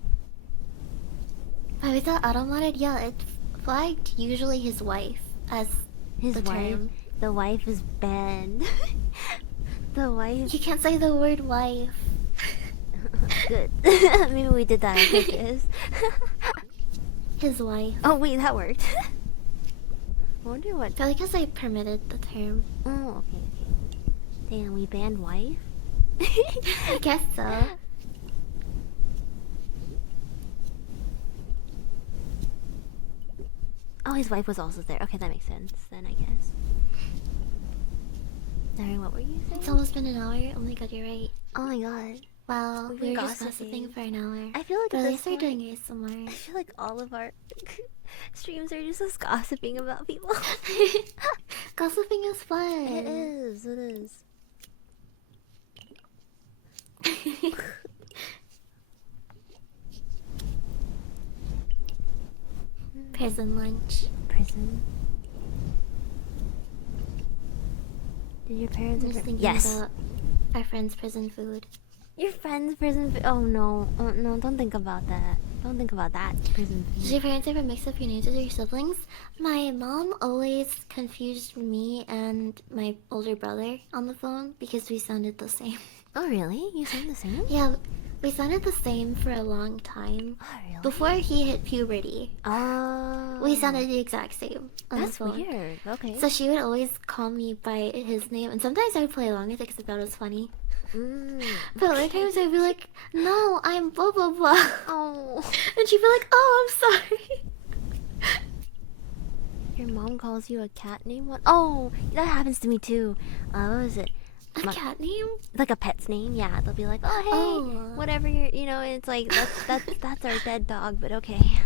But with that automated, yeah, it flagged usually his wife as His the wife, term. the wife is banned. The wife. You can't say the word wife. Good. Maybe we did that on purpose. His wife. Oh wait, that worked. I wonder what. Probably because I permitted the term. Oh, okay. Damn, we banned wife. I guess so. Oh, his wife was also there. Okay, that makes sense then, I guess. Sorry, what were you saying? It's almost been an hour. Oh my god, you're right. Oh my god. Wow, We've we been were just gossiping. gossiping for an hour. I feel like But at at this least we're point, doing ASMR. I feel like all of our streams are just us gossiping about people. Gossiping is fun. It is, it is. Prison lunch. Prison. Did your parents I'm just ever... thinking Yes. about our friend's prison food. Your friend's prison food. Oh no. Oh no, don't think about that. Don't think about that. Prison Did food. your parents ever mix up your names with your siblings? My mom always confused me and my older brother on the phone because we sounded the same. Oh really? You sound the same? Yeah, We sounded the same for a long time. Oh, really? Before he hit puberty, Oh. we sounded the exact same on That's the phone. weird. Okay. So she would always call me by his name, and sometimes I would play along with it because I thought it was funny. But other times I'd be like, "No, I'm blah blah blah." Oh. And she'd be like, "Oh, I'm sorry." Your mom calls you a cat name? What? Oh, that happens to me too. What was it? A cat name? Like a pet's name? Yeah, they'll be like, "Oh, hey, Oh. whatever you're," it's like that's our dead dog, but okay.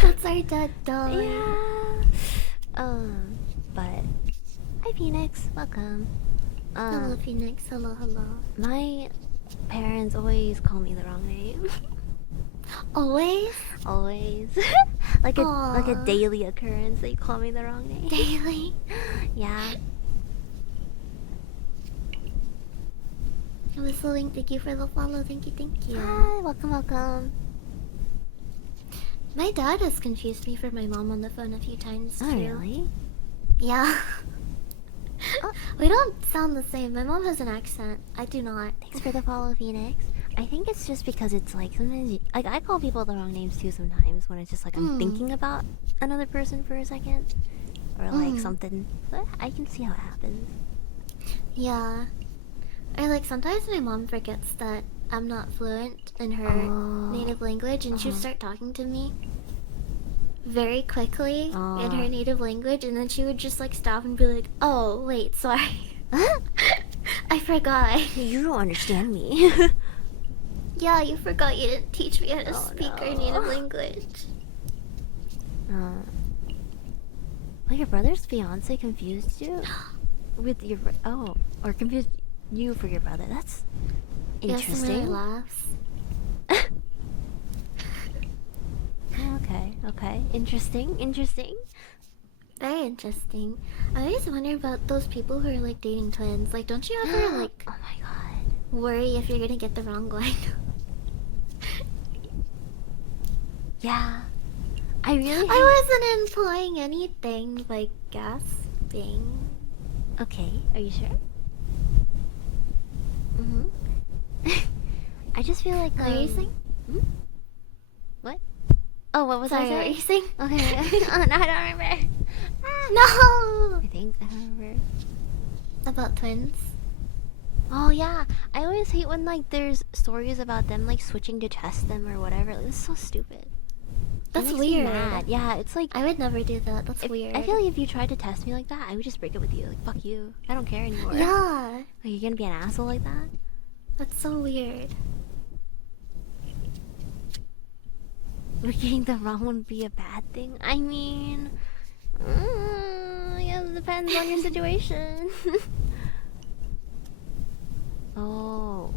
That's our dead dog. Yeah. But hi Phoenix, welcome. Hello, Phoenix. Hello, hello. My parents always call me the wrong name. Always? Always. like a Aw. daily occurrence. They call me the wrong name. Daily. Yeah. Whistling, thank you for the follow. Thank you, thank you. Hi, welcome. My dad has confused me for my mom on the phone a few times too. Oh, really? Yeah. We don't sound the same. My mom has an accent. I do not. Thanks for the follow, Phoenix. I think it's just because it's like sometimes like I call people the wrong names too sometimes when it's just like I'm thinking about another person for a second or like something. But I can see how it happens. Yeah. Or like sometimes my mom forgets that I'm not fluent in her native language, and she'd start talking to me very quickly in her native language, and then she would just like stop and be like, "Oh, wait, sorry." I forgot. You don't understand me. Yeah, you forgot you didn't teach me how to speak our no. native language. Well, your brother's fiance confused you with your or confused you for your brother. That's interesting. Yes, laughs. Okay. Interesting. Very interesting. I always wonder about those people who are like dating twins. Like, don't you ever like Oh my god. worry if you're gonna get the wrong one? Yeah. I wasn't implying anything by gasping. Okay, are you sure? I just feel like What are you saying? What? Oh, what was Sorry, I what are saying? you saying? Okay. Oh, no, I don't remember. No! I think I don't remember. About twins? Oh yeah, I always hate when like there's stories about them like switching to test them or whatever. Like, this is so stupid. That's It makes me weird. mad. Yeah, it's like I would never do that. That's weird. I feel like if you tried to test me like that, I would just break up with you. Like fuck you. I don't care anymore. Yeah, Like you're gonna be an asshole like that? that's so weird. Would getting the wrong one be a bad thing? I mean, I guess it depends on your situation. Oh.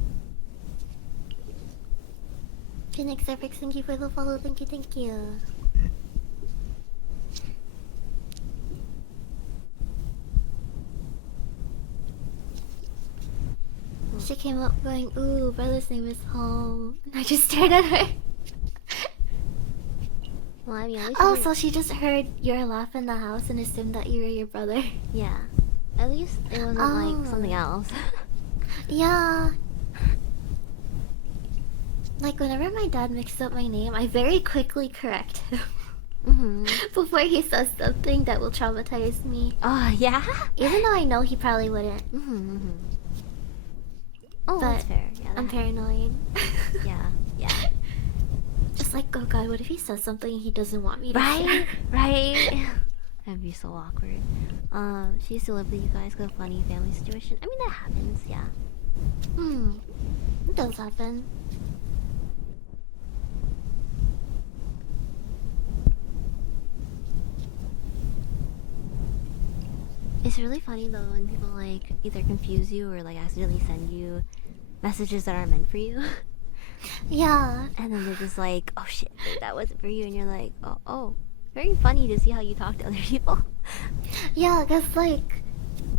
Phoenix Everix, thank you for the follow. Thank you. She came up going, "Ooh, brother's name is Home." And I just stared at her. Well, I mean, at least Oh, you so she just heard your laugh in the house and assumed that you were your brother. yeah. At least it wasn't like something else. Yeah. Like, whenever my dad mixes up my name, I very quickly correct him. Before he says something that will traumatize me. Oh, yeah? Even though I know he probably wouldn't. Oh, But that's fair. Yeah, I'm paranoid. Yeah. Just like, oh god, what if he says something he doesn't want me to Right? share? Right? That'd be so awkward. She used to live with you guys, got a funny family situation. I mean, that happens, yeah. It does happen. It's really funny though when people like either confuse you or like accidentally send you messages that aren't meant for you. Yeah. And then they're just like, oh shit, wait, that wasn't for you. And you're like, oh. Very funny to see how you talk to other people. Yeah, because like,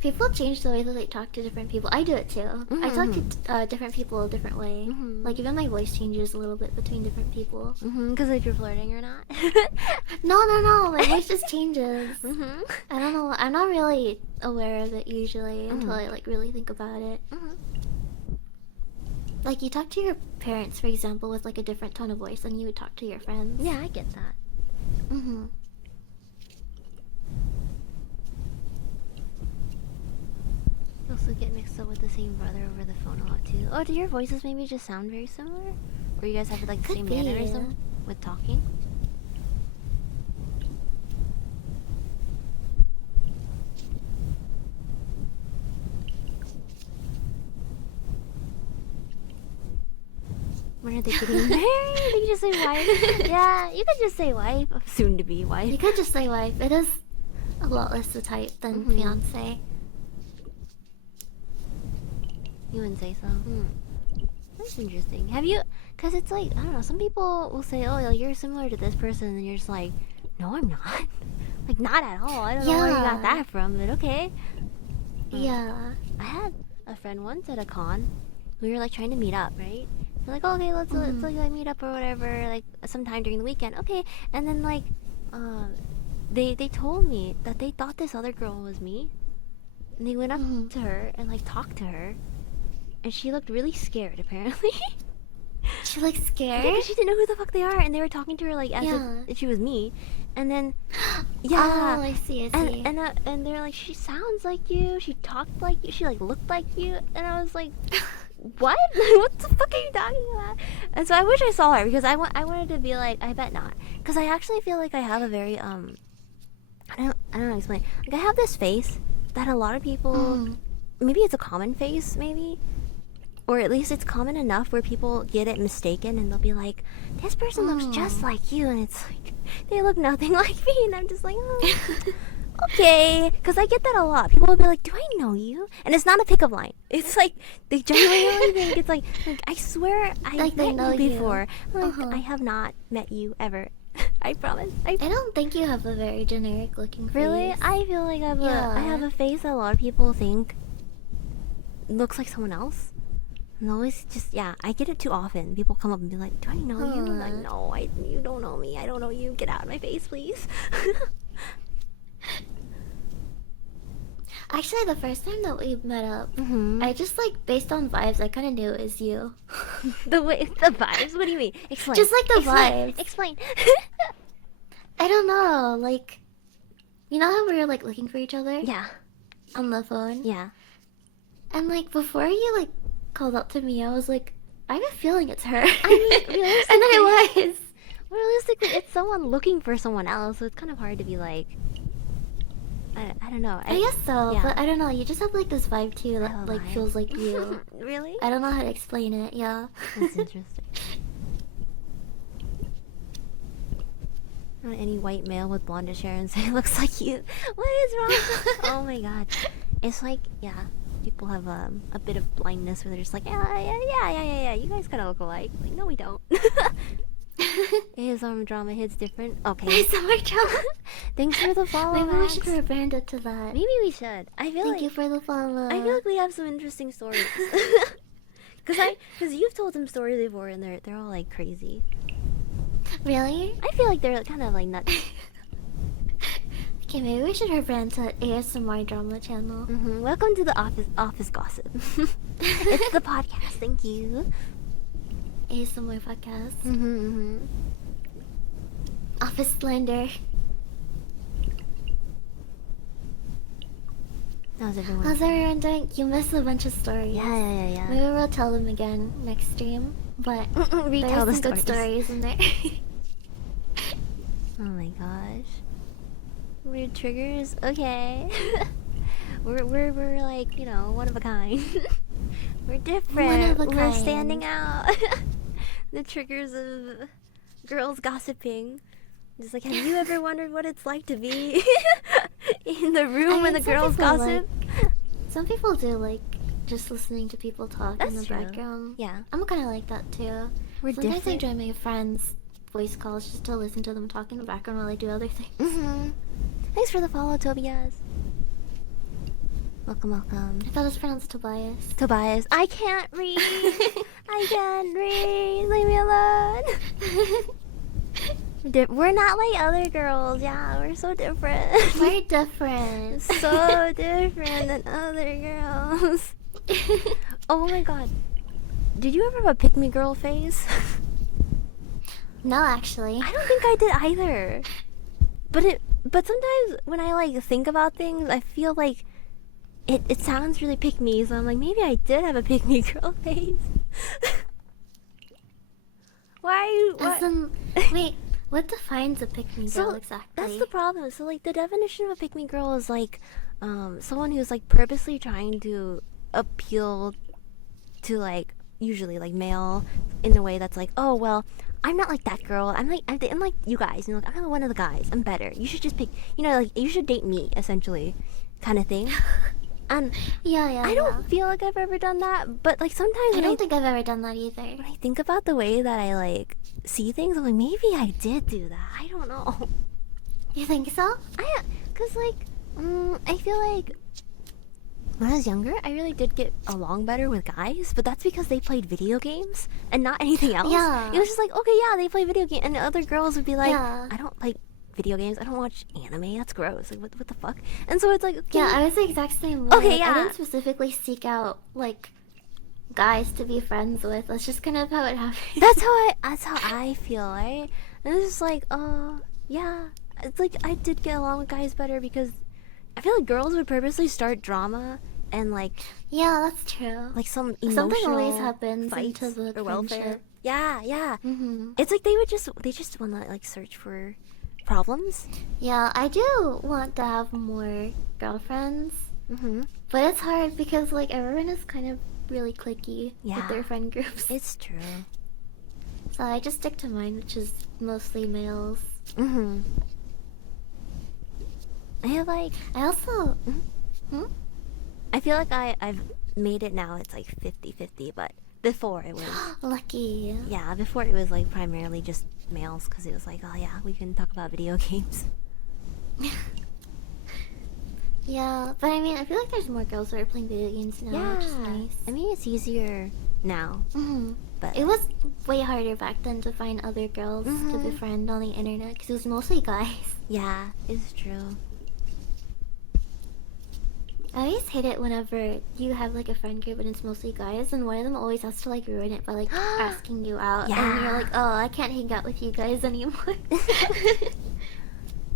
people change the way that they talk to different people. I do it too. I talk to different people a different way. Like, even my voice changes a little bit between different people. Because if you're flirting or not. No. My voice just changes. I don't know. I'm not really aware of it usually until I like really think about it. like you talk to your parents, for example, with like a different tone of voice than you would talk to your friends. Yeah, I get that. Mm-hmm. You also get mixed up with the same brother over the phone a lot too. Oh, do your voices maybe just sound very similar? Or you guys have like the Could same be. mannerism with talking? When are they getting married? You can just say wife. Yeah, you could just say wife. Soon to be wife. You could just say wife. It is a lot less to type than fiance. You wouldn't say so. That's interesting. Have you? Cause it's like I don't know. Some people will say, "Oh, you're similar to this person," and you're just like, "No, I'm not. Like, not at all. I don't know where you got that from, but okay." Yeah. I had a friend once at a con. We were like trying to meet up, right? We're like, oh, okay, let's like meet up or whatever, like sometime during the weekend. Okay, and then like, they told me that they thought this other girl was me, and they went up to her and like talked to her, and she looked really scared apparently. She looks scared? Yeah, she didn't know who the fuck they are, and they were talking to her like as if she was me, and then Oh, I see. and they're like, she sounds like you, she talked like you, she like looked like you, and I was like, what? What the fuck are you talking about? And so I wish I saw her because I wanted to be like, I bet not, because I actually feel like I have a very I don't know how to explain. Like I have this face that a lot of people, maybe it's a common face, maybe. Or at least it's common enough where people get it mistaken and they'll be like, this person looks just like you, and it's like, they look nothing like me, and I'm just like, oh, okay. Because I get that a lot. People will be like, do I know you? And it's not a pickup line. It's like, they genuinely think it's like I swear I've met you before. Like, I have not met you ever. I promise. I don't think you have a very generic looking face. Really? I feel like I have a face that a lot of people think looks like someone else. And always just, I get it too often. People come up and be like, do I know you? I'm like, no, you don't know me. I don't know you. Get out of my face, please. Actually, the first time that we met up, I just, like, based on vibes, I kind of knew it was you. The vibes? What do you mean? Explain. Just, like, the vibes. Explain. I don't know, like, you know how we were, like, looking for each other? Yeah. On the phone? Yeah. And, like, before you, like, called out to me, I was like, I have a feeling it's her. I mean, realistically, and then it was. Realistically, it's someone looking for someone else, so it's kind of hard to be like, I don't know. I guess so, but I don't know. You just have like this vibe too that like feels like you. Really? I don't know how to explain it. Yeah. That's interesting. Not any white male with blondish hair and say looks like you. What is wrong? Oh my god. It's like people have a bit of blindness where they're just like yeah. You guys kind of look alike. Like no, we don't. ASMR drama hits different. Okay. ASMR drama. Thanks for the follow. Maybe we should rebrand it to that. Maybe we should. Thank you for the follow. I feel like we have some interesting stories. Cause you've told some stories before and they're all like crazy. Really? I feel like they're kind of like nuts. Okay, maybe we should rebrand to ASMR drama channel. Welcome to the office gossip. It's the podcast. Thank you. ASMR podcast. Office slander. How's everyone? How's everyone doing? You missed a bunch of stories. Yeah. Maybe we'll tell them again next stream. But retell there's some good stories in there. Oh my gosh. Weird triggers? Okay. we're like, one of a kind. We're different. One of a kind. We're standing out. The triggers of girls gossiping. Just like, have you ever wondered what it's like to be in the room when the girls gossip? Some people do like just listening to people talk in the true. background. Yeah. I'm kind of like that too. We're Sometimes different. I join my friends' voice calls just to listen to them talk in the background while I do other things. Thanks for the follow, Tobias. Welcome. I thought it was pronounced Tobias. Tobias. I can't read. I can't read. Leave me alone. We're not like other girls. Yeah, we're so different. We're different. So different than other girls. Oh my god. did you ever have a pick me girl phase? No, actually. I don't think I did either. But sometimes when I like think about things, I feel like it sounds really pick me, so I'm like, maybe I did have a pick me girl phase. Why are you As in, wait, what defines a pick-me girl exactly? That's the problem. So like the definition of a pick me girl is like someone who's like purposely trying to appeal to like usually like male in a way that's like, oh well, I'm not like that girl. I'm like you guys. You know, like, I'm one of the guys. I'm better. You should just pick. You know, like you should date me, essentially, kind of thing. And yeah. I don't feel like I've ever done that, but like sometimes I don't think I've ever done that either. when I think about the way that I like see things, I'm like, maybe I did do that. I don't know. You think so? Cause like, I feel like when I was younger, I really did get along better with guys, but that's because they played video games and not anything else. Yeah. It was just like, okay, yeah, they play video games, and other girls would be like, Yeah. I don't like video games. I don't watch anime. That's gross. Like, what the fuck? And so it's like, okay, Yeah, I was the exact same way. Okay, Like, yeah. I didn't specifically seek out like guys to be friends with. That's just kind of how it happened. that's how I feel, right? And it's just like, yeah. It's like I did get along with guys better because I feel like girls would purposely start drama and like Yeah, that's true. like some emotional Something always happens fights into the or welfare. friendship. Yeah. Mm-hmm. It's like they just want to like search for problems. Yeah, I do want to have more girlfriends, Mm-hmm. but it's hard because like everyone is kind of really cliquey Yeah. with their friend groups. It's true. So I just stick to mine, which is mostly males. Mm-hmm. I have like I also. I feel like I've made it now. It's like 50-50, but before it was Lucky. yeah. Before it was like primarily just males because it was like, oh yeah, we can talk about video games. Yeah, but I mean, I feel like there's more girls that are playing video games now, which is nice. I mean, it's easier now, but It was way harder back then to find other girls to befriend on the internet because it was mostly guys. yeah, it's true. I always hate it whenever you have like a friend group and it's mostly guys, and one of them always has to like ruin it by like asking you out, and you're like, oh, I can't hang out with you guys anymore.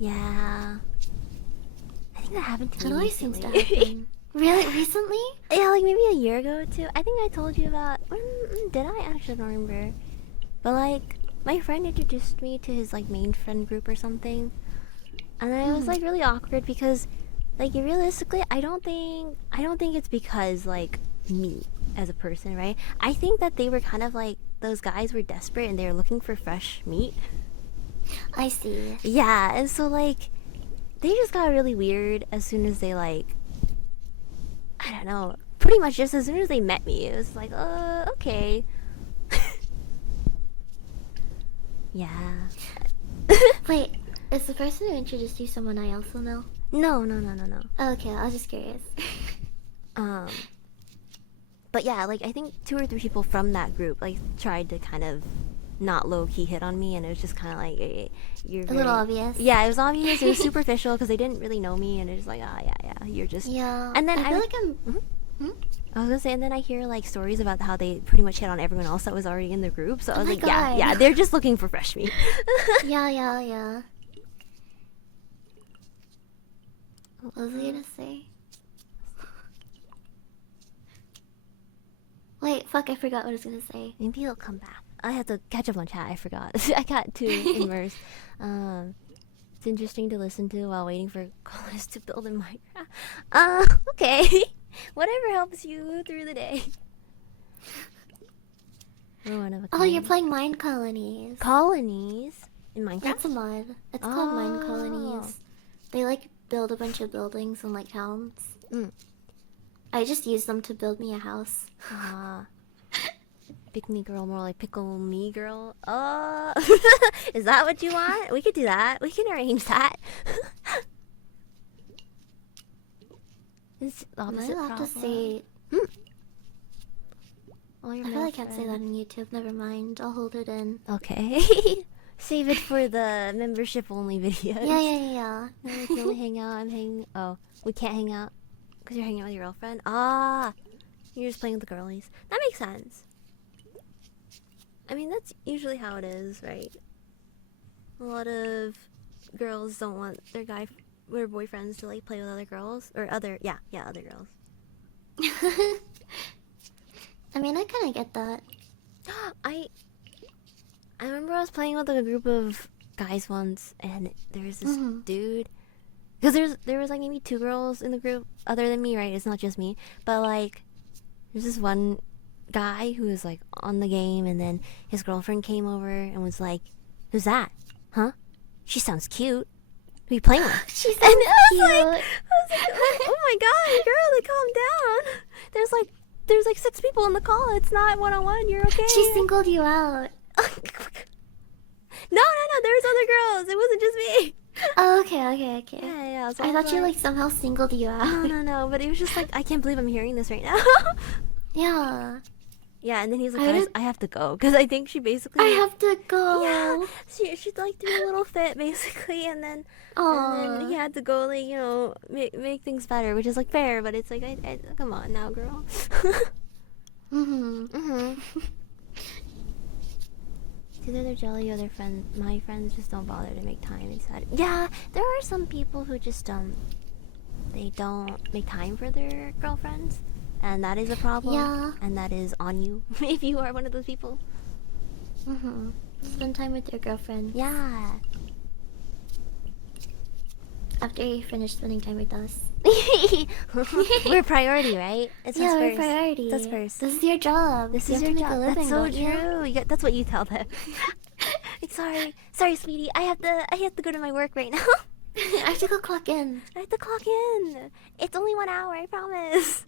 Yeah, I think that happened to That me always seems to recently. happen. Really? Recently? Yeah, like maybe a year ago or two. I think I told you about. Did I actually don't remember? But like, my friend introduced me to his like main friend group or something, and I was like really awkward because, like, realistically, I don't think it's because like me as a person, right? I think that they were kind of like those guys were desperate and they were looking for fresh meat. I see. Yeah, and so like, they just got really weird as soon as they like. I don't know. Pretty much just as soon as they met me, it was like, okay. Yeah. Wait, is the person who introduced you someone I also know? No. Oh, okay, I was just curious. But yeah, like I think 2 or 3 people from that group like tried to kind of not low key hit on me, and it was just kind of like you're A little obvious. Yeah, it was obvious. It was superficial because they didn't really know me, and it was like, yeah, you're just Yeah. And then I feel like I'm. I was gonna say, and then I hear like stories about how they pretty much hit on everyone else that was already in the group. So I was my like, God. yeah, they're just looking for fresh meat. Yeah. What was I gonna say? Wait, fuck, I forgot what I was gonna say. Maybe it'll come back. I have to catch up on chat. I forgot. I got too immersed. It's interesting to listen to while waiting for colonists to build in Minecraft. Okay. Whatever helps you through the day. We're one of a Oh, kind. you're playing Mine Colonies. Colonies in Minecraft? That's a mod. It's called Mine Colonies. They like build a bunch of buildings and like towns. I just use them to build me a house. Pick me girl, more like pickle me girl. Is that what you want? We could do that. We can arrange that. It's Am I opposite allowed to problem. say? All your I feel male like I can't say that friends. on YouTube. Never mind. I'll hold it in. Okay. Save it for the membership only videos. Yeah. No, we can only hang out. I'm hanging. Oh, we can't hang out because you're hanging out with your girlfriend. You're just playing with the girlies. That makes sense. I mean, that's usually how it is, right? A lot of girls don't want their boyfriends to like play with other girls or other girls. I mean, I kind of get that. I remember I was playing with a group of guys once, and there was this dude. Because there was like maybe 2 girls in the group other than me, right? It's not just me, but like there's this one guy who was like on the game, and then his girlfriend came over and was like, "Who's that? Huh? She sounds cute. Who you playing with?" She sounds I cute. was like, oh my god, girl, like calm down. There's like 6 people in the call. It's not 1-on-1. You're okay. She singled you out. No. There was other girls. It wasn't just me. Oh, okay. Yeah. So I thought you like somehow singled you out. No. But it was just like, I can't believe I'm hearing this right now. Yeah. Yeah, and then he's like, guys, I have to go. Because I think she basically... I have to go. Yeah, she like threw a little fit, basically, and then he had to go, like, you know, make things better, which is, like, fair, but it's like, I come on now, girl. It's either they're jelly or my friends just don't bother to make time inside. Yeah, there are some people who just, they don't make time for their girlfriends. And that is a problem. Yeah. And that is on you if you are one of those people. Spend time with your girlfriend. Yeah. After you finish spending time with us. We're priority, right? It's us We're first. priority. That's first. This is your job. This You is have your to make a job. living, That's so don't you? true. That's what you tell them. Like, sorry, sweetie. I have to go to my work right now. I have to go clock in. I have to clock in. It's only 1 hour. I promise.